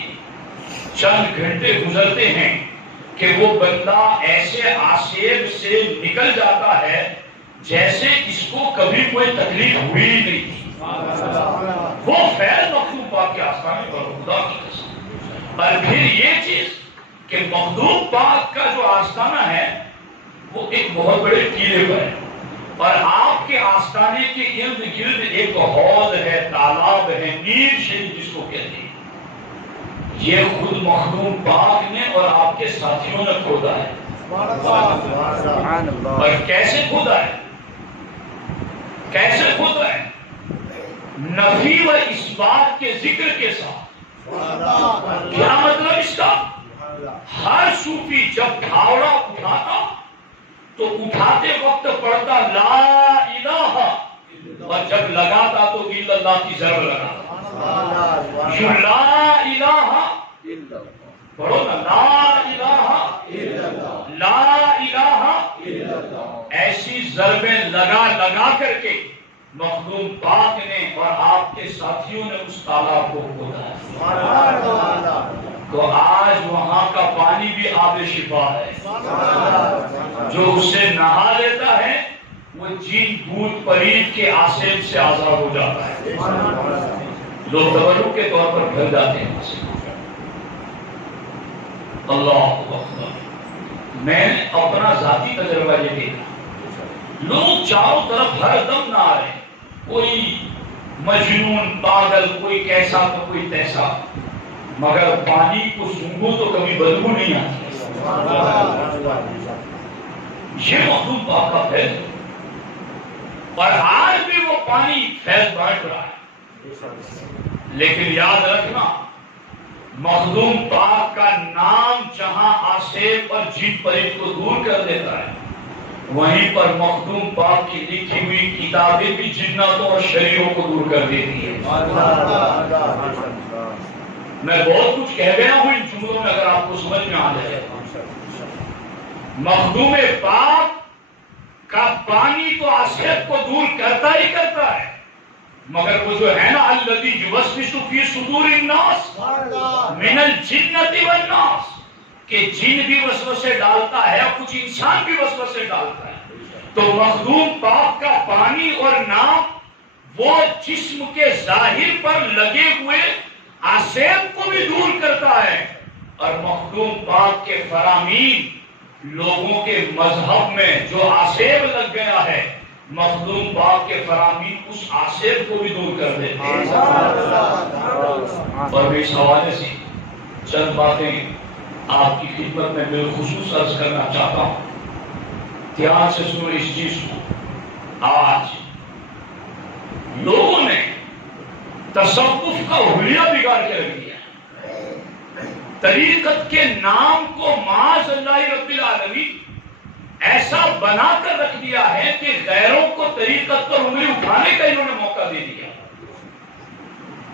چند گھنٹے گزرتے ہیں کہ وہ بندہ ایسے آسیب سے نکل جاتا ہے جیسے اس کو کبھی کوئی تکلیف ہوئی ہی نہیں تھی۔ وہ فیض مخدوم پاک کے آستانے پر خدا کی قسم۔ اور پھر یہ چیز کہ مخدوم پاک کا جو آستانہ ہے وہ ایک بہت بڑے ٹیلے پر ہے، اور آپ کے آستانے کے ارد گرد ایک حوض ہے، تالاب ہے، نیر شریف جس کو کہتے ہیں۔ یہ خود مخدوم پاک نے اور آپ کے ساتھیوں نے کھودا ہے۔ اور کیسے کھودا ہے؟ کیسے کھودا ہے؟ نفی و اثبات کے ذکر کے ساتھ۔ کیا مطلب اس کا؟ ہر صوفی جب پھاوڑا اٹھاتا تو اٹھاتے وقت پڑھتا لا الہ، اور جب لگاتا تو الا اللہ کی ضرب لگاتا۔ یوں لا الہ پڑھو نا، لا الہ لا الہ، ایسی ضربیں لگا لگا کر کے مخدوم پاک نے اور آپ کے ساتھیوں نے اس تالاب کو کھودا۔ تو آج وہاں کا پانی بھی آب شفا ہے، جو اسے نہا لیتا ہے وہ جن بھوت پریت کے آسیب سے آزاد ہو جاتا ہے۔ لوگ تبرک کے طور پر گھر جاتے ہیں۔ اللہ اکبر۔ میں نے اپنا ذاتی تجربہ یہ دیکھا، لوگ چاروں طرف ہر دم نہ آ رہے، کوئی مجنون پاگل، کوئی کیسا تو کوئی تیسا، مگر پانی کو سونگھو تو کبھی بدبو نہیں آتی۔ یہ مخدوم پاک کا فیض، اور آج بھی وہ پانی فیض بانٹ رہا ہے۔ لیکن یاد رکھنا مخدوم پاک کا نام جہاں آصف اور جن پرت کو دور کر دیتا ہے، وہیں پر مخدوم پاک کی لکھی ہوئی کتابیں بھی جناتوں اور شریروں کو دور کر دیتی ہیں۔ میں بہت کچھ کہہ گیا ہوں ان جملوں میں، اگر آپ کو سمجھ میں آ جائے۔ مخدوم پاک کا پانی تو آصف کو دور کرتا ہی کرتا ہے، مگر وہ جو ہے نا الذی یوسوس فی صدور الناس من الجنۃ والناس، کہ جن بھی وسوسے ڈالتا ہے اور کچھ انسان بھی وسوسے ڈالتا ہے، تو مخدوم پاک کا پانی اور نام وہ جسم کے ظاہر پر لگے ہوئے آصف کو بھی دور کرتا ہے، اور مخدوم پاک کے فرامین لوگوں کے مذہب میں جو آصف لگ گیا ہے، مخدوم پاک کے فرامین اس آصف کو بھی دور کر دیتے ہیں۔ اور میں اس حوالے سے چند باتیں آپ کی خدمت میں بالخصوص عرض کرنا چاہتا ہوں۔ دھیان سے سنو اس چیز کو۔ آج لوگوں نے تصوف کا حلیہ بگاڑ کے رکھ دیا، طریقت کے نام کو معاذ اللہ رب العالمین ایسا بنا کر رکھ دیا ہے کہ غیروں کو طریقت پر انگلی اٹھانے کا انہوں نے موقع دے دیا۔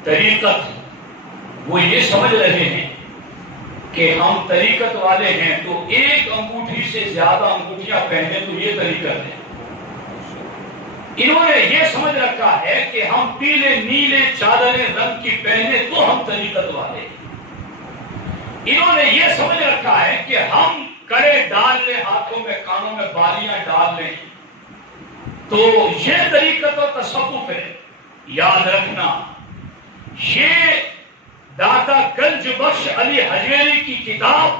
طریقت وہ یہ سمجھ رہے ہیں کہ ہم طریقت والے ہیں تو ایک انگوٹھی سے زیادہ انگوٹھیاں پہنے تو یہ طریقت ہے۔ انہوں نے یہ سمجھ رکھا ہے کہ ہم پیلے نیلے چادریں رنگ کی پہنے تو ہم طریقت والے ہیں۔ انہوں نے یہ سمجھ رکھا ہے کہ ہم کڑے ڈال لیں ہاتھوں میں، کانوں میں بالیاں ڈال لیں تو یہ طریقت و تصوف ہے۔ یاد رکھنا، یہ داتا گنج بخش علی حجویری کی کتاب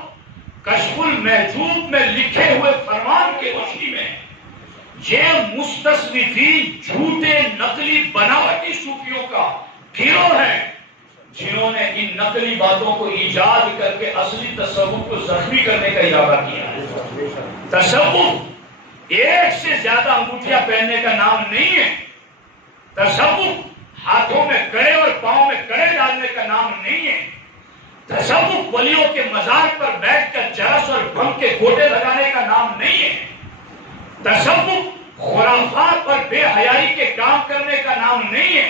کشف المحجوب میں لکھے ہوئے فرمان کے روشنی میں یہ مستصنفین جھوٹے نقلی بناوٹی صوفیوں کا گروہ ہے، جنہوں نے ان نقلی باتوں کو ایجاد کر کے اصلی تصوف کو زخمی کرنے کا ارادہ کیا ہے۔ تصوف ایک سے زیادہ انگوٹھیاں پہننے کا نام نہیں ہے، تصوف ہاتھوں میں کڑے اور پاؤں میں کڑے ڈالنے کا نام نہیں ہے، تصوف ولیوں کے مزار پر بیٹھ کر چرس اور بھنگ کے گوٹے لگانے کا نام نہیں ہے، تصوف خرافات اور بے حیائی کے کام کرنے کا نام نہیں ہے،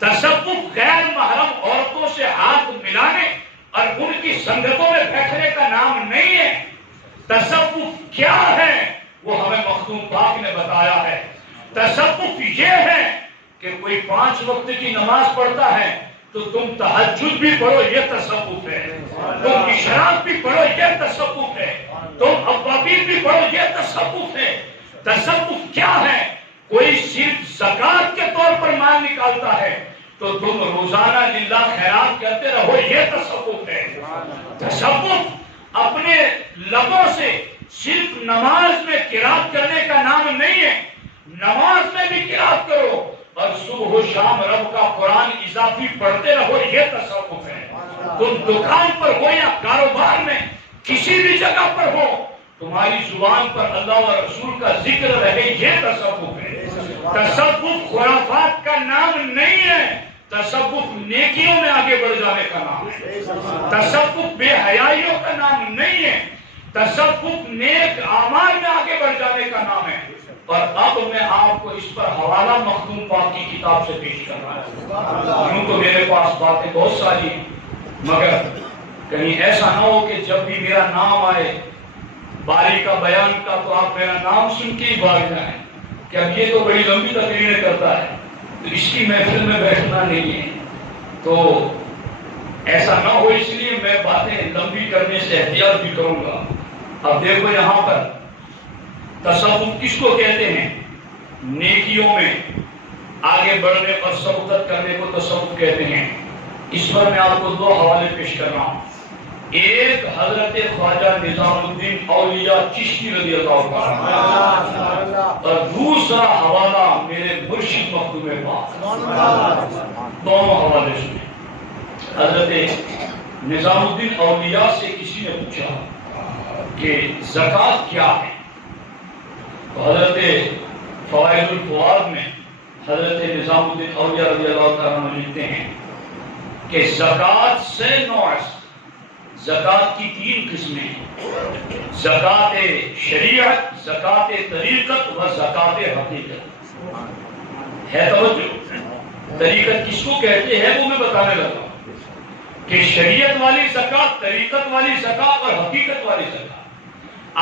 تصوف غیر محرم عورتوں سے ہاتھ ملانے اور ان کی سنگتوں میں بیٹھنے کا نام نہیں ہے۔ تصوف کیا ہے وہ ہمیں مخدوم پاک نے بتایا ہے۔ تصوف یہ ہے کہ کوئی 5 وقت کی نماز پڑھتا ہے تو تم تہجد بھی پڑھو، یہ تصوف ہے، تم اشراق بھی پڑھو، یہ تصوف ہے، تم اوابین بھی پڑھو، یہ تصوف ہے۔ تصوف کیا ہے؟ کوئی صرف زکات کے طور پر مال نکالتا ہے تو تم روزانہ للہ خیرات کرتے رہو، یہ تصوف ہے۔ تصوف اپنے لبوں سے صرف نماز میں قرات کرنے کا نام نہیں ہے، نماز میں بھی قرات کرو اور صبح و شام رب کا قرآن اضافی پڑھتے رہو، یہ تصوف ہے۔ تم دکان پر ہو یا کاروبار میں کسی بھی جگہ پر ہو، تمہاری زبان پر اللہ و رسول کا ذکر رہے، یہ تصوف ہے۔ تصوف خرافات کا نام نہیں ہے، تصوف نیکیوں میں آگے بڑھ جانے کا نام ہے، تصوف بے حیائیوں کا نام نہیں ہے، تصوف نیک اعمال میں آگے بڑھ جانے کا نام ہے۔ اور اب میں آپ کو اس پر حوالہ مخدوم پاک کی کتاب سے پیش کر رہا ہوں۔ یوں تو میرے پاس باتیں بہت ساری، مگر کہیں ایسا نہ ہو کہ جب بھی میرا نام آئے باری کا بیان کا تو آپ میرا نام سن کے ہی بھاگ جائیں کہ اب یہ تو بڑی لمبی تقریریں کرتا ہے، تو اس کی محفل میں بیٹھنا نہیں ہے۔ تو ایسا نہ ہو، اس لیے میں باتیں لمبی کرنے سے احتیاط بھی کروں گا۔ اب دیکھو یہاں پر تصوف کس کو کہتے ہیں؟ نیکیوں میں آگے بڑھنے اور سبقت کرنے کو تصوف کہتے ہیں۔ اس پر میں آپ کو 2 حوالے پیش کر رہا ہوں۔ ایک حضرت خواجہ نظام الدین اولیاء چشتی رضی اللہ عنہ، اور دوسرا حوالہ میرے مرشد مخدوم پاک۔ دونوں حوالے سنیں۔ حضرت نظام الدین اولیاء سے کسی نے پوچھا کہ زکوٰۃ کیا ہے؟ تو حضرت فوائد الفواد میں حضرت نظام الدین اولیاء رضی اللہ عنہ لکھتے ہیں کہ زکوٰۃ سے نوع، زکوٰۃ کی 3 قسمیں ہیں، زکوٰۃ شریعت، زکوٰۃ طریقت و زکوٰۃ حقیقت ہے۔ توجہ، طریقت کس کو کہتے ہیں وہ میں بتانے لگا کہ شریعت والی زکوٰۃ، طریقت والی زکوٰۃ اور حقیقت والی زکوٰۃ۔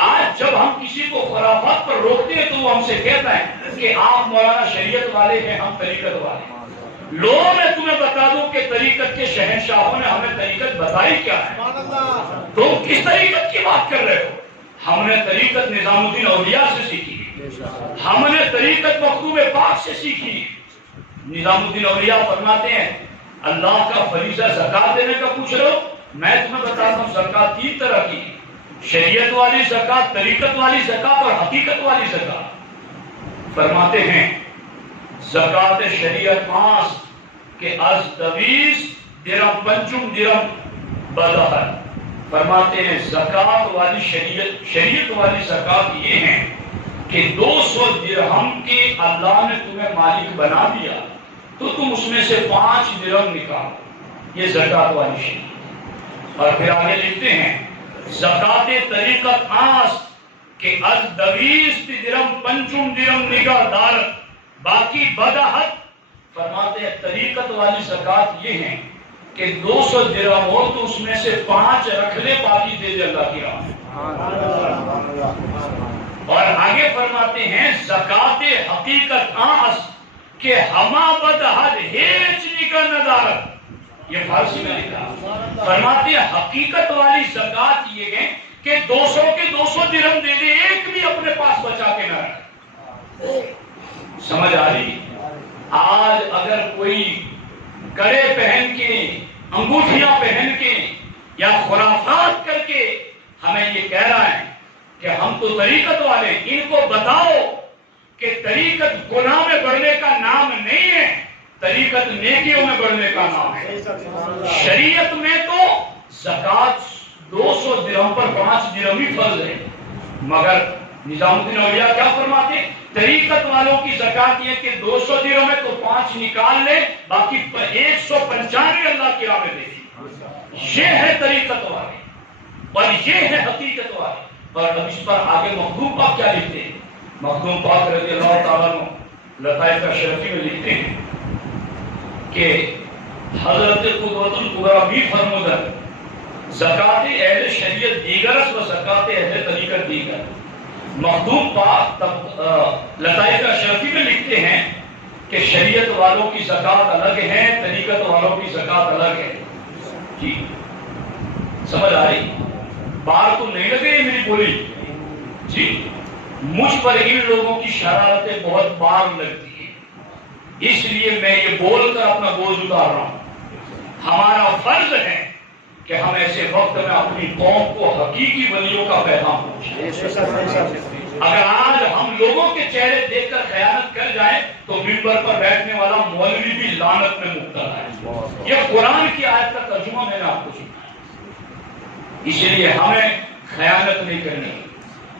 آج جب ہم کسی کو خرافات پر روکتے ہیں تو وہ ہم سے کہتا ہے کہ آپ مولانا شریعت والے ہیں، ہم طریقت والے ہیں۔ لوگوں میں تمہیں بتا دوں کہ طریقت کے شہنشاہوں نے ہمیں طریقت بتائی کیا ہے۔ تم کس طریقت کی بات کر رہے ہو؟ ہم نے طریقت نظام الدین اولیاء سے سیکھی، ہم نے طریقت مخدوم پاک سے سیکھی۔ نظام الدین اولیاء فرماتے ہیں اللہ کا فریضہ زکوٰۃ دینے کا پوچھ رہے ہو، میں تمہیں بتاتا ہوں زکوٰۃ 3 طرح کی، شریعت والی زکوٰۃ، طریقت والی زکوٰۃ اور حقیقت والی زکوٰۃ۔ فرماتے ہیں زکوٰۃ شریعت 5 کہ از 20 درم پنچم درم بدہر۔ فرماتے ہیں زکوٰۃ والی شریعت والی زکوٰۃ یہ ہے کہ 200 درہم کے اللہ نے تمہیں مالک بنا دیا تو تم اس میں سے 5 درہم نکالو، یہ زکوٰۃ والی شریعت۔ اور پھر آگے لکھتے ہیں زکوٰۃ طریقت 5 کہ از 20 درم پنچم درم نگاہ دار باقی بدہت۔ فرماتے ہیں طریقت والی زکوٰۃ یہ ہے کہ 200 درہم ہو تو اس میں سے 5 رکھ لے، باقی دے دے اللہ کی راہ میں۔ اور آگے فرماتے ہیں زکوٰۃ حقیقت 5 کہ ہما بدہت ہیچ نگاہ ندارت، یہ فارسی میں لکھا۔ فرماتے ہیں حقیقت والی زکوٰۃ یہ ہے کہ 200 کے 200 درہم دے دے، ایک بھی اپنے پاس بچا کے نہ رکھے۔ سمجھ آ رہی؟ آج اگر کوئی کڑے پہن کے، انگوٹھیاں پہن کے یا خرافات کر کے ہمیں یہ کہہ رہا ہے کہ ہم تو طریقت والے، ان کو بتاؤ کہ طریقت گناہ میں بڑھنے کا نام نہیں ہے، طریقت نیکیوں میں بڑھنے کا نام ہے۔ شریعت میں تو زکوٰۃ 200 درہم پر 5 درہم ہی فرض ہے، مگر نظام الدین اولیاء کیا فرماتے ہیں؟ طریقت والوں کی زکوٰۃ یہ کہ 200 درہم ہے تو 5 نکال لے، باقی 195 اللہ کی راہ میں دے دی۔ یہ ہے طریقت والے اور یہ ہے حقیقت والے۔ اور اب اس پر آگے مخدوم پاک کیا لکھتے ہیں؟ مخدوم پاک رضی اللہ تعالیٰ عنہ لطائف الشرفی میں لکھتے ہیں کہ حضرت قدوۃ الکبریٰ بھی فرمودن زکوٰۃ اہل شریعت دیگر است و زکوٰۃ اہل طریقت دیگر۔ مخدوم پاک لطائف الشرفی میں لکھتے ہیں کہ شریعت والوں کی زکوٰۃ الگ ہے، طریقت والوں کی زکوٰۃ الگ ہے۔ جی سمجھ آ رہی؟ بار تو نہیں لگے میری بولی؟ جی مجھ پر ان لوگوں کی شرارتیں بہت بار لگتی ہیں، اس لیے میں یہ بول کر اپنا بوجھ اتار رہا ہوں۔ ہمارا فرض ہے کہ ہم ایسے وقت میں اپنی قوم کو حقیقی ولیوں کا پیغام پہنچائیں۔ اگر آج ہم لوگوں کے چہرے دیکھ کر خیانت کر جائیں تو منبر پر بیٹھنے والا مولوی بھی لعنت میں مبتلا ہے۔ یہ قرآن کی آیت کا ترجمہ میں نے آپ کو سنا، اس لیے ہمیں خیانت نہیں کرنی۔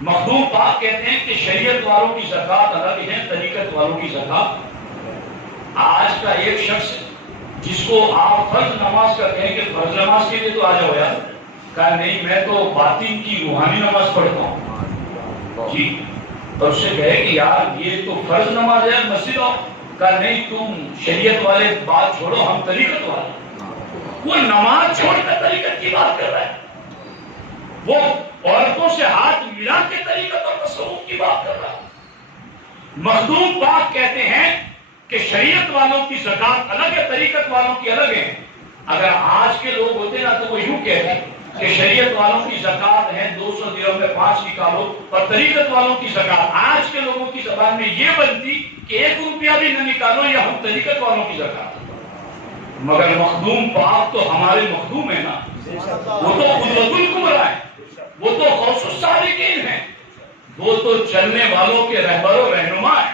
مخدوم پاک کہتے ہیں کہ شریعت والوں کی زکوٰۃ الگ ہے، طریقت والوں کی زکوٰۃ۔ آج کا ایک شخص جس کو آپ فرض نماز کا کہیں کہ فرض نماز کے لیے تو آ جاؤ یار، کہا نہیں میں تو باطن کی روحانی نماز پڑھتا ہوں۔ جی تو اس سے کہے کہ یار یہ تو فرض نماز ہے، مسجد آؤ۔ کہا نہیں تم شریعت والے بات چھوڑو، ہم طریقت والے۔ وہ نماز چھوڑ کر طریقت کی بات کر رہا ہے، وہ عورتوں سے ہاتھ ملا کے طریقت اور تصوف کی بات کر رہا ہے۔ مخدوم پاک کہتے ہیں کہ شریعت والوں کی زکوٰۃ الگ ہے، طریقت والوں کی الگ ہے۔ اگر آج کے لوگ ہوتے نا تو وہ یوں کہتے ہیں کہ شریعت والوں کی زکوٰۃ ہے 200 درہم میں 5 نکالو، اور طریقت والوں کی زکوٰۃ آج کے لوگوں کی زبان میں یہ بنتی کہ 1 روپیہ بھی نہ نکالو یا ہم طریقت والوں کی زکوٰۃ۔ مگر مخدوم پاک تو ہمارے مخدوم ہے نا، وہ تو قدوۃ الکبریٰ ہے، وہ تو غوث الصالحین ہیں، وہ تو چلنے والوں کے رہبر و رہنما ہیں۔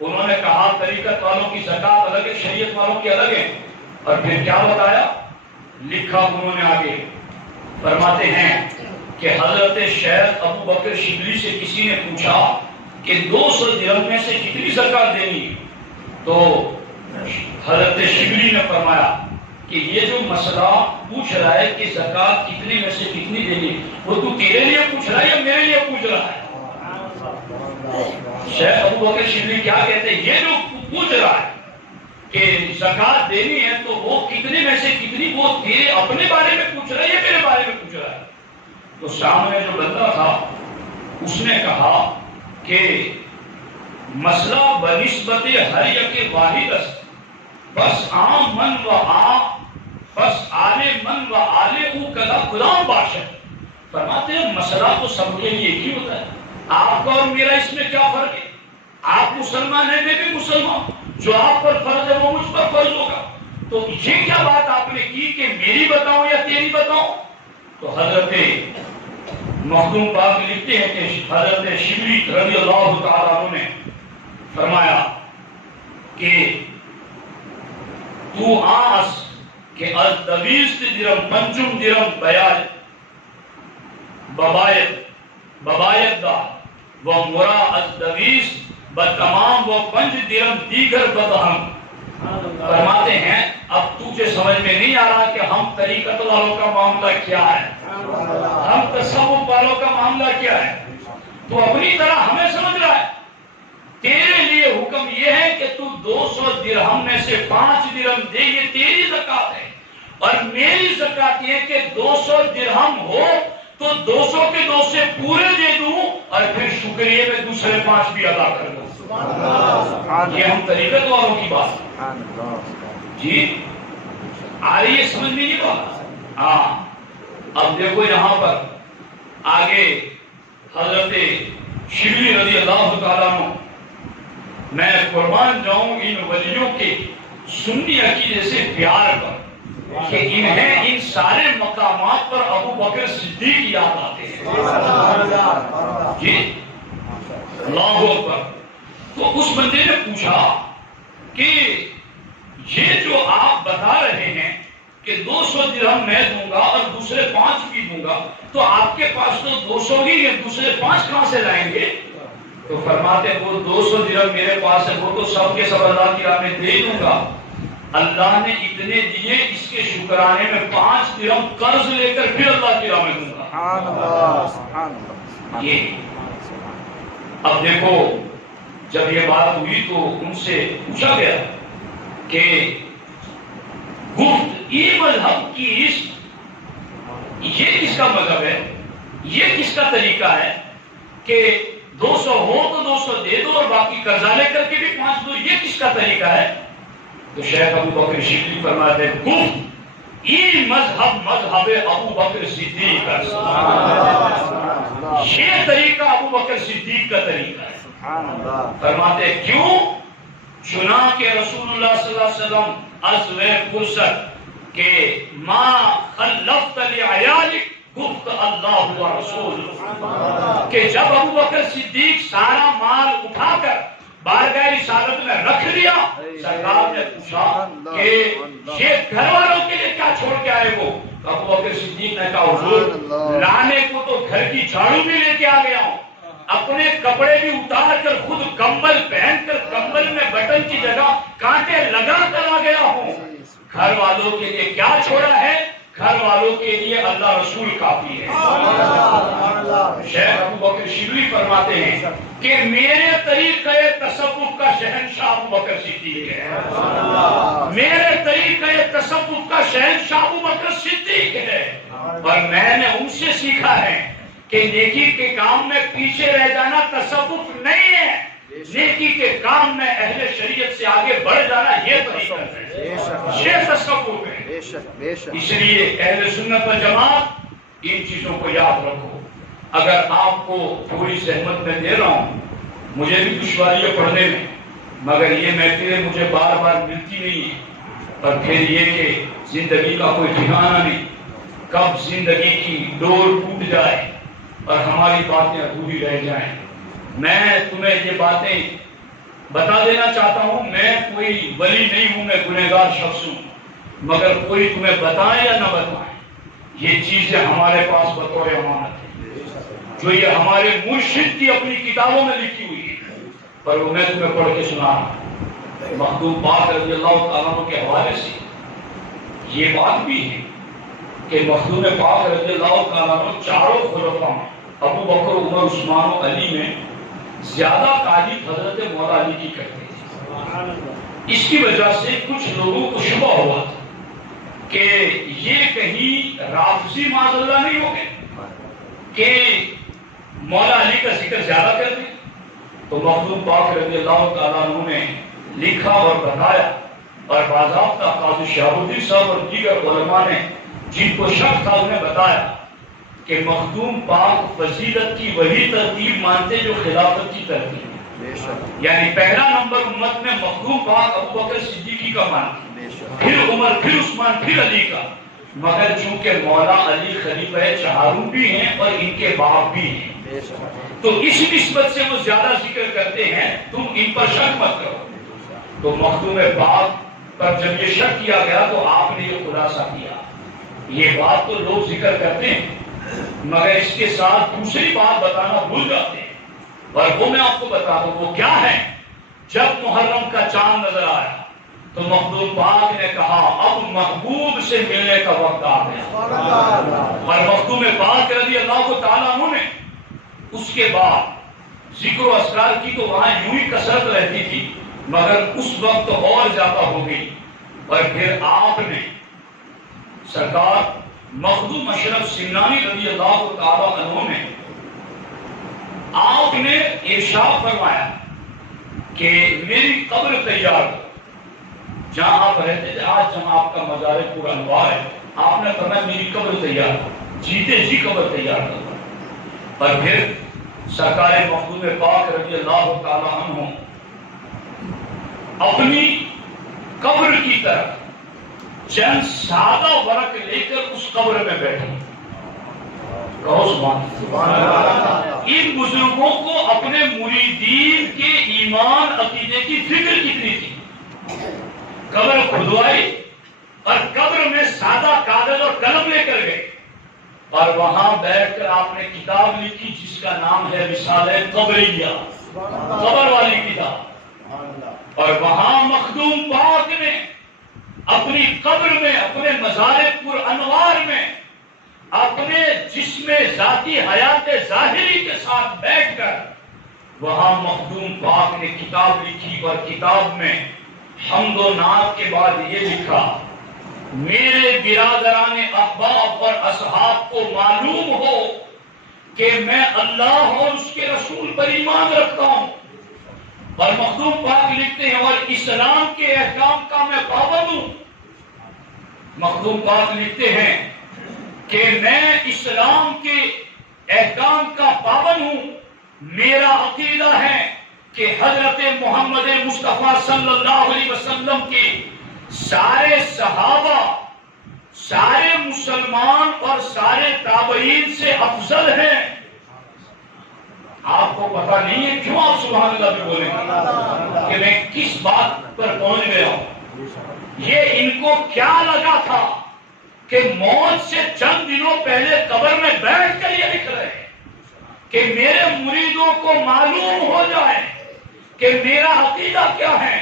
انہوں نے کہا طریقت والوں کی زکوٰۃ الگ ہے، شریعت والوں کی الگ ہے۔ اور پھر کیا بتایا؟ لکھا انہوں نے آگے، فرماتے ہیں کہ حضرت شیخ ابو بکر شبلی سے کسی نے پوچھا کہ 200 درہم میں سے کتنی زکوٰۃ دینی ہے؟ تو حضرت شبلی نے فرمایا کہ یہ جو مسئلہ پوچھ رہا ہے کہ زکات کتنے میں سے کتنی دینی، وہ تو تیرے لیے پوچھ رہا ہے یا میرے لیے پوچھ رہا ہے؟ شیخ ابو بکر شبلی کیا کہتے ہیں، یہ جو پوچھ رہا ہے کہ زکات دینی ہے تو وہ کتنے میں سے کتنی، وہ تیرے اپنے بارے میں پوچھ رہا ہے یا میرے بارے میں پوچھ رہا ہے؟ تو سامنے جو بندہ تھا اس نے کہا کہ مسئلہ بنسبت ہر یک واحد است، بس عام من و عام، بس آلے من و آلے او کلا غلام باشد۔ فرماتے ہیں مسئلہ تو سب کے لیے ایک ہی ہوتا ہے، آپ کا اور میرا اس میں کیا فرق ہے؟ آپ مسلمان ہیں، میں بھی مسلمان، جو آپ پر فرض ہے وہ مجھ پر فرض ہوگا۔ تو یہ کیا بات آپ نے کی کہ میری بتاؤں یا تیری بتاؤں؟ تو حضرت مخدوم پاک لکھتے ہیں کہ حضرت شبلی رضی اللہ تعالیٰ عنہ نے فرمایا کہ تو آس کہ از 22 درم پنجم درم ببایت دا و مرا از 22 بتمام و 5 درم دیگر بدہم۔ فرماتے ہیں اب تجھے سمجھ میں نہیں آ رہا کہ ہم طریقت والوں کا معاملہ کیا ہے، ہم تصوف والوں کا معاملہ کیا ہے، تو اپنی طرح ہمیں سمجھ رہا ہے۔ تیرے لیے حکم یہ ہے کہ تو 200 درہم میں سے 5 درہم دے، یہ تیری زکات ہے، اور میری زکات یہ کہ 200 درہم ہو تو 200 کے 2 سے پورے دے دوں اور پھر شکریہ میں دوسرے 5 بھی ادا کر دوں۔ یہ ہم طریقت والوں کی بات جی آ رہی ہے، سمجھ میں نہیں بات؟ ہاں اب دیکھو یہاں پر آگے حضرت شبلی رضی اللہ تعالیٰ عنہ، میں قربان جاؤں ان ولیوں کے سنی عقیدے سے پیار پر کہ انہیں ان سارے مقامات پر ابو بکر صدیق یاد آتے ہیں جی، اللہ اکبر۔ تو اس بندے نے پوچھا کہ یہ جو آپ بتا رہے ہیں کہ 200 درہم میں دوں گا اور دوسرے 5 بھی دوں گا، تو آپ کے پاس تو 200 ہی ہے، دوسرے 5 کہاں سے لائیں گے؟ تو فرماتے ہیں وہ 200 درہم میرے پاس ہے، وہ تو سب کے سب اللہ کی راہ میں دے دوں گا۔ اللہ نے اتنے دیے، اس کے شکرانے میں 5 درہم قرض لے کر پھر اللہ کی راہ میں دوں گا۔ یہ اب دیکھو جب یہ بات ہوئی تو ان سے پوچھا گیا کہ گفت یہ مذہب کی یہ کس کا مذہب ہے، یہ کس کا طریقہ ہے کہ 200 ہو تو 200 دے دو اور باقی قرضہ لے کر کے بھی 5 دو، یہ کس کا طریقہ ہے؟ تو شیخ ابو بکر شبلی فرماتے ہیں گفت یہ مذہب ابو بکر صدیق کا، یہ طریقہ ابو بکر صدیق کا طریقہ ہے۔ فرماتے کیوں؟ چنانکہ رسول اللہ صلی اللہ علیہ وسلم ازوے فرصت کہ ما خلفت لعیالک گفت اللہ و رسول، کہ جب ابو بکر صدیق سارا مال اٹھا کر بارگاہ رسالت میں رکھ لیا، سرکار نے پوچھا کہ یہ گھر والوں کے لیے کیا چھوڑ کے آئے ہو؟ ابو بکر صدیق نے کہا حضور لانے کو تو گھر کی جھاڑو بھی لے کے آ گیا ہوں، اپنے کپڑے بھی اتار کر خود کمبل پہن کر کمبل میں بٹن کی جگہ کانٹے لگا کر آ گیا ہوں، گھر والوں کے لیے کیا چھوڑا ہے؟ گھر والوں کے لیے اللہ رسول کافی ہے۔ شیخ ابو بکر شبلی فرماتے ہیں کہ میرے طریقہ تصوف کا شہنشاہ ابو بکر صدیق ہے، میرے طریقہ تصوف کا شہنشاہ ابو بکر صدیق ہے، اور میں نے ان سے سیکھا ہے کہ نیکی کے کام میں پیچھے رہ جانا تصوف نہیں ہے، نیکی کے کام میں اہل شریعت سے آگے بڑھ جانا یہ طریقہ ہے، یہ تصوف ہے۔ اس لیے اہل سنت والجماعت ان چیزوں کو یاد رکھو۔ اگر آپ کو تھوڑی زحمت میں دے رہا ہوں، مجھے بھی دشواری ہے پڑھنے میں، مگر یہ محفلیں مجھے بار بار ملتی نہیں ہیں، اور پھر یہ کہ زندگی کا کوئی ٹھکانہ نہیں، کب زندگی کی ڈور ٹوٹ جائے اور ہماری باتیں ادھوری رہ جائیں۔ میں تمہیں یہ باتیں بتا دینا چاہتا ہوں، میں کوئی ولی نہیں ہوں، میں گنہگار شخص ہوں، مگر کوئی تمہیں بتائے یا نہ بتائے، یہ چیزیں ہمارے پاس بطور امانت ہے، جو یہ ہمارے مرشد کی اپنی کتابوں میں لکھی ہوئی ہے، پر وہ میں تمہیں پڑھ کے سنا رہا ہوں۔ مخدوم پاک رضی اللہ تعالیٰ عنہ کے حوالے سے یہ بات بھی ہے کہ مخدوم پاک رضی اللہ تعالیٰ عنہ چاروں خلفاء ابو بکر، عمر، عثمان و علی میں زیادہ تعریف حضرت مولا علی کی کرتے تھے۔ اس کی وجہ سے کچھ لوگوں کو شبہ ہوا تھا کہ یہ کہیں رافضی معاذ اللہ نہیں ہو گئے کہ مولا علی کا ذکر زیادہ کر دیں۔ تو مخدوم پاک رضی اللہ تعالیٰ عنہ نے لکھا اور بتایا، اور باضابطہ قاضی شہاب الدین صاحب اور دیگر علماء نے جن کو شک تھا انہیں بتایا کہ مخدوم پاک فضیلت کی وہی ترتیب مانتے جو خلافت کی ترتیب ہے، یعنی پہلا نمبر امت میں مخدوم پاک ابو بکر صدیقی کا مانتے، پھر عمر، پھر عثمان، پھر علی کا، مگر چونکہ مولا علی خلیفہ چہارم بھی ہیں اور ان کے باپ بھی ہیں تو اس نسبت سے وہ زیادہ ذکر کرتے ہیں، تم ان پر شک مت کرو۔ تو مخدوم پاک پر جب یہ شک کیا گیا تو آپ نے یہ خلاصہ کیا۔ یہ بات تو لوگ ذکر کرتے ہیں مگر اس کے ساتھ دوسری بات بتانا بھول جاتے ہیں، اور وہ میں آپ کو بتا دوں وہ کیا ہے۔ جب محرم کا چاند نظر آیا تو مخدوم پاک نے کہا اب محبوب سے ملنے کا وقت آ گیا، اور مخدوم پاک رضی اللہ تعالیٰ عنہ نے اس کے بعد ذکر و اذکار کی تو وہاں یوں ہی کثرت رہتی تھی مگر اس وقت اور زیادہ ہو گئی، اور پھر آپ نے سرکار مخدوم اشرف سمنانی رضی اللہ تعالیٰ عنہ نے آپ نے ارشاد فرمایا کہ میری قبر تیار ہو، جہاں آپ رہتے تھے آج جہاں آپ کا مزار پور انوار ہے، آپ نے فرمایا میری قبر تیار ہو، جیتے جی قبر تیار کرو۔ اور پھر سرکار مخدوم پاک رضی اللہ تعالیٰ عنہ اپنی قبر کی طرف چند سادہ ورق لے کر اس قبر میں بیٹھے۔ کہو سبحان اللہ۔ ان بزرگوں کو اپنے مریدین کے ایمان عقیدے کی فکر کتنی تھی، قبر کھدوائی اور قبر میں سادہ کاغذ اور قلم لے کر گئے اور وہاں بیٹھ کر آپ نے کتاب لکھی جس کا نام ہے رسالہ قبریہ، قبر والی کتاب۔ اور وہاں مخدوم پاک نے اپنی قبر میں، اپنے مزار پر انوار میں اپنے جسم ذاتی حیات ظاہری کے ساتھ بیٹھ کر وہاں مخدوم پاک نے کتاب لکھی، اور کتاب میں حمد و نعت کے بعد یہ لکھا میرے برادران احباب اور اصحاب کو معلوم ہو کہ میں اللہ اور اس کے رسول پر ایمان رکھتا ہوں۔ اور مخدوم پاک لکھتے ہیں اور اسلام کے احکام کا میں پابند ہوں۔ مخدوم پاک لکھتے ہیں کہ میں اسلام کے احکام کا پابند ہوں، میرا عقیدہ ہے کہ حضرت محمد مصطفیٰ صلی اللہ علیہ وسلم کے سارے صحابہ، سارے مسلمان اور سارے تابعین سے افضل ہیں۔ آپ کو پتہ نہیں ہے کیوں آپ سبحان اللہ بھی بولیں گے کہ میں کس بات پر پہنچ گیا ہوں۔ یہ ان کو کیا لگا تھا کہ موت سے چند دنوں پہلے قبر میں بیٹھ کر یہ لکھ رہے ہیں کہ میرے مریدوں کو معلوم ہو جائے کہ میرا عقیدہ کیا ہے۔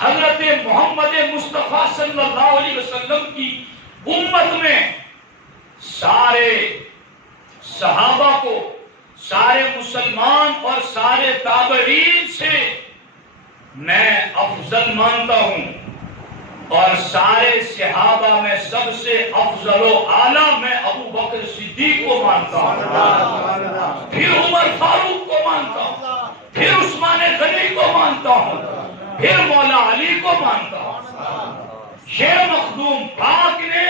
حضرت محمد مصطفیٰ صلی اللہ علیہ وسلم کی امت میں سارے صحابہ کو، سارے مسلمان اور سارے تابعین سے میں افضل مانتا ہوں، اور سارے صحابہ میں سب سے افضل و اعلیٰ میں ابو بکر صدیق کو مانتا ہوں، پھر عمر فاروق کو مانتا ہوں، پھر عثمان غنی کو مانتا ہوں، پھر مولا علی کو مانتا ہوں۔ یہ مخدوم پاک نے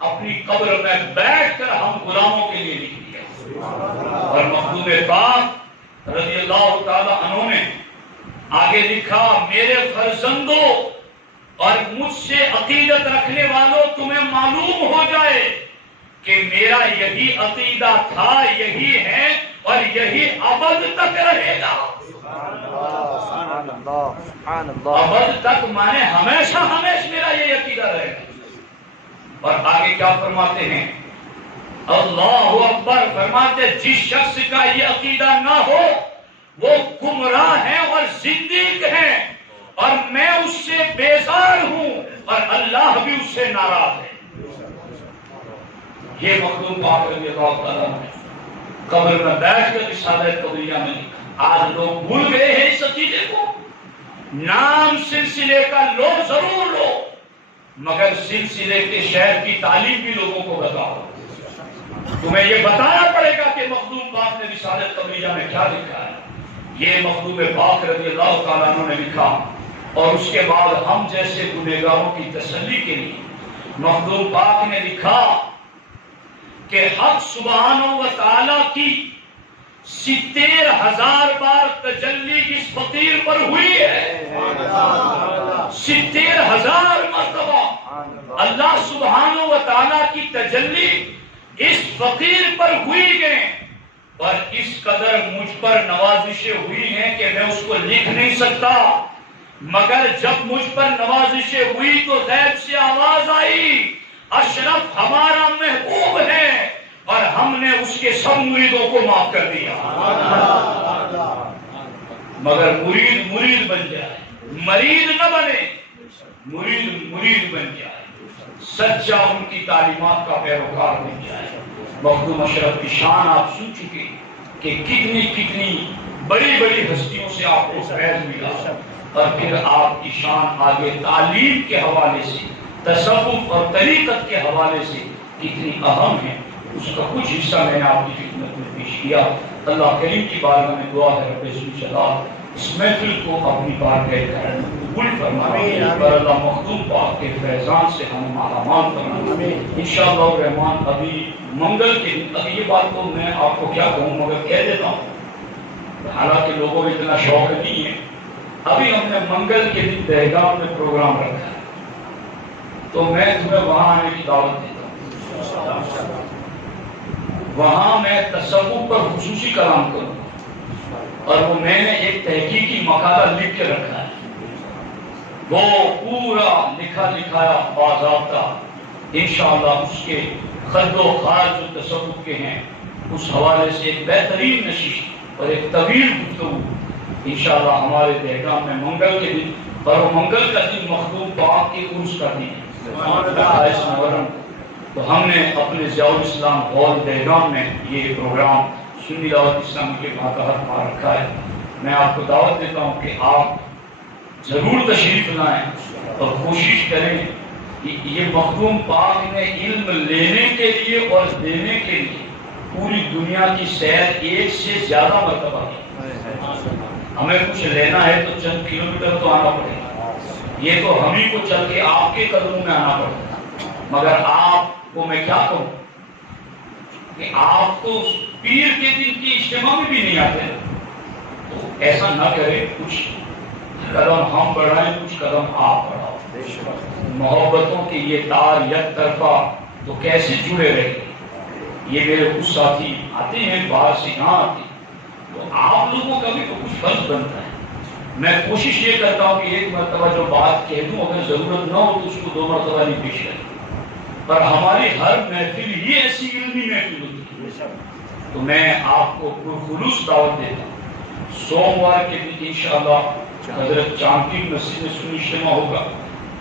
اپنی قبر میں بیٹھ کر ہم غلاموں کے لیے لکھ دیا۔ اور مخدوم پاک رضی اللہ تعالی عنہ نے آگے لکھا میرے فرزندوں اور مجھ سے عقیدت رکھنے والوں تمہیں معلوم ہو جائے کہ میرا یہی عقیدہ تھا، یہی ہے اور یہی ابد تک رہے گا۔ ابد تک مانے ہمیشہ ہمیشہ میرا یہ عقیدہ رہے گا۔ اور آگے کیا فرماتے ہیں؟ اللہ اکبر، فرماتے جس شخص کا یہ عقیدہ نہ ہو وہ گمراہ ہے اور زندیق ہے، اور میں اس سے بیزار ہوں، اور اللہ اللہ بھی اس سے ناراض ہے. یہ مخدوم پاک رضی اللہ تعالیٰ نے قبر میں بیٹھ کر رسالہ قبریہ میں لکھا. آج لوگ بھول گئے ہیں اس عقیدے کو. نام سلسلے کا لو ضرور لو، مگر سلسلے کے شہر کی تعلیم بھی لوگوں کو بتاؤ. تمہیں یہ بتانا پڑے گا کہ مخدوم پاک نے رسالہ قبریہ میں کیا لکھا ہے. یہ مخدوم پاک رضی اللہ تعالیٰ عنہ نے لکھا، اور اس کے بعد ہم جیسے گنہگاروں کی تسلی کے لیے مخدوم پاک نے لکھا کہ حق سبحانہ و تعالی کی 70,000 بار تجلی اس فقیر پر ہوئی ہے. 70,000 مرتبہ اللہ سبحانہ و تعالی کی تجلی اس فقیر پر ہوئی ہے، اور اس قدر مجھ پر نوازشیں ہوئی ہیں کہ میں اس کو لکھ نہیں سکتا. مگر جب مجھ پر نوازشیں ہوئی تو غیب سے آواز آئی، اشرف ہمارا محبوب ہے، اور ہم نے اس کے سب مریدوں کو معاف کر دیا. مگر مرید بن جائے، مرید نہ بنے، مرید بن جائے، سچا ان کی تعلیمات کا پیروکار بن جائے. مخدوم اشرف کی شان آپ سن چکے کہ کتنی بڑی ہستیوں سے آپ کو فیض ملا، اور پھر آپ کی شان آگے تعلیم کے حوالے سے، تصوف اور طریقت کے حوالے سے کتنی اہم ہے. اس کا کچھ حصہ میں نے آپ کی خدمت میں پیش کیا. اللہ کریم کی بارگاہ میں دعا ہے رب ذوالجلال اس محفل کو اپنی بارگاہ کرم قبول فرمائے، اور اللہ مخدوم پاک کے فیضان سے ہمیں مالا مال فرمائے. انشاءاللہ الرحمن ابھی منگل کے دن، ابھی یہ بات تو میں آپ کو کیا کہوں مگر کہہ دیتا ہوں، حالانکہ لوگوں میں اتنا شوق نہیں ہے. ابھی ہم نے منگل کے دن دہگام میں پروگرام رکھا ہے، تو میں تمہیں وہاں آنے کی دعوت دیتا ہوں. وہاں میں تصوف پر خصوصی کلام کروں، اور وہ میں نے ایک تحقیقی مقالہ لکھ کے رکھا ہے، وہ پورا لکھا لکھایا باضابطہ انشاءاللہ اس کے خد و خال جو تصوف کے ہیں اس حوالے سے ایک بہترین نشست اور ایک طویل گفتگو انشاءاللہ ہمارے دہگام میں منگل کے دن. اور وہ منگل کا دن مخدوم پاک کے عرس کا دن ہے، 28 محرم. تو ہم نے اپنے ضیاء الاسلام ہال دہگام میں یہ پروگرام سنی دعوت اسلامی کے ماتحت پا رکھا ہے. میں آپ کو دعوت دیتا ہوں کہ آپ ضرور تشریف لائیں اور کوشش کریں. یہ مخدوم پاک نے علم لینے کے لیے اور دینے کے لیے پوری دنیا کی سیر 1 سے زیادہ مرتبہ کی. ہمیں کچھ لینا ہے تو چند کلومیٹر تو آنا پڑے گا، یہ تو ہم ہی کو چل کے آپ کے قدموں میں آنا پڑے گا. مگر آپ کو میں کیا کہوں کہ آپ تو پیر کے دن کی اجتماع میں بھی نہیں آتے. تو ایسا نہ کرے، کچھ قدم ہم بڑھائیں، کچھ قدم آپ بڑھاؤ. محبتوں کے یہ تار یک طرفہ تو کیسے جڑے رہے. یہ میرے کچھ ساتھی آتے ہیں باہر سے یہاں آتے، تو آپ لوگوں کا بھی تو کچھ فرض بنتا ہے. میں کوشش یہ کرتا ہوں کہ ایک مرتبہ جو بات کہہ دوں، اگر ضرورت نہ ہو تو اس کو 2 مرتبہ نہیں پیش کریں. پر ہماری ہر محفل یہ ایسی علمی محفل ہوتی ہے. تو میں آپ کو پرخلوص دعوت دیتا ہوں. سوموار کے دن انشاءاللہ حضرت چاندی مسجد میں سنی اجتماع ہوگا،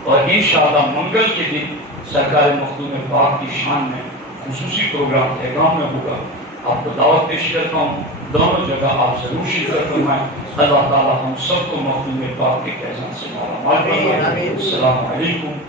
اور انشاءاللہ منگل کے دن سرکار مخدوم پاک کی شان میں خصوصی پروگرام دہگام میں ہوگا. آپ کو دعوت پیش کرتا ہوں، دونوں جگہ آپ ضرور شرکت فرمائیں. اللہ تعالی ہم سب کو مخدوم پاک کے فیضان سے مالا مال فرمائے. السلام علیکم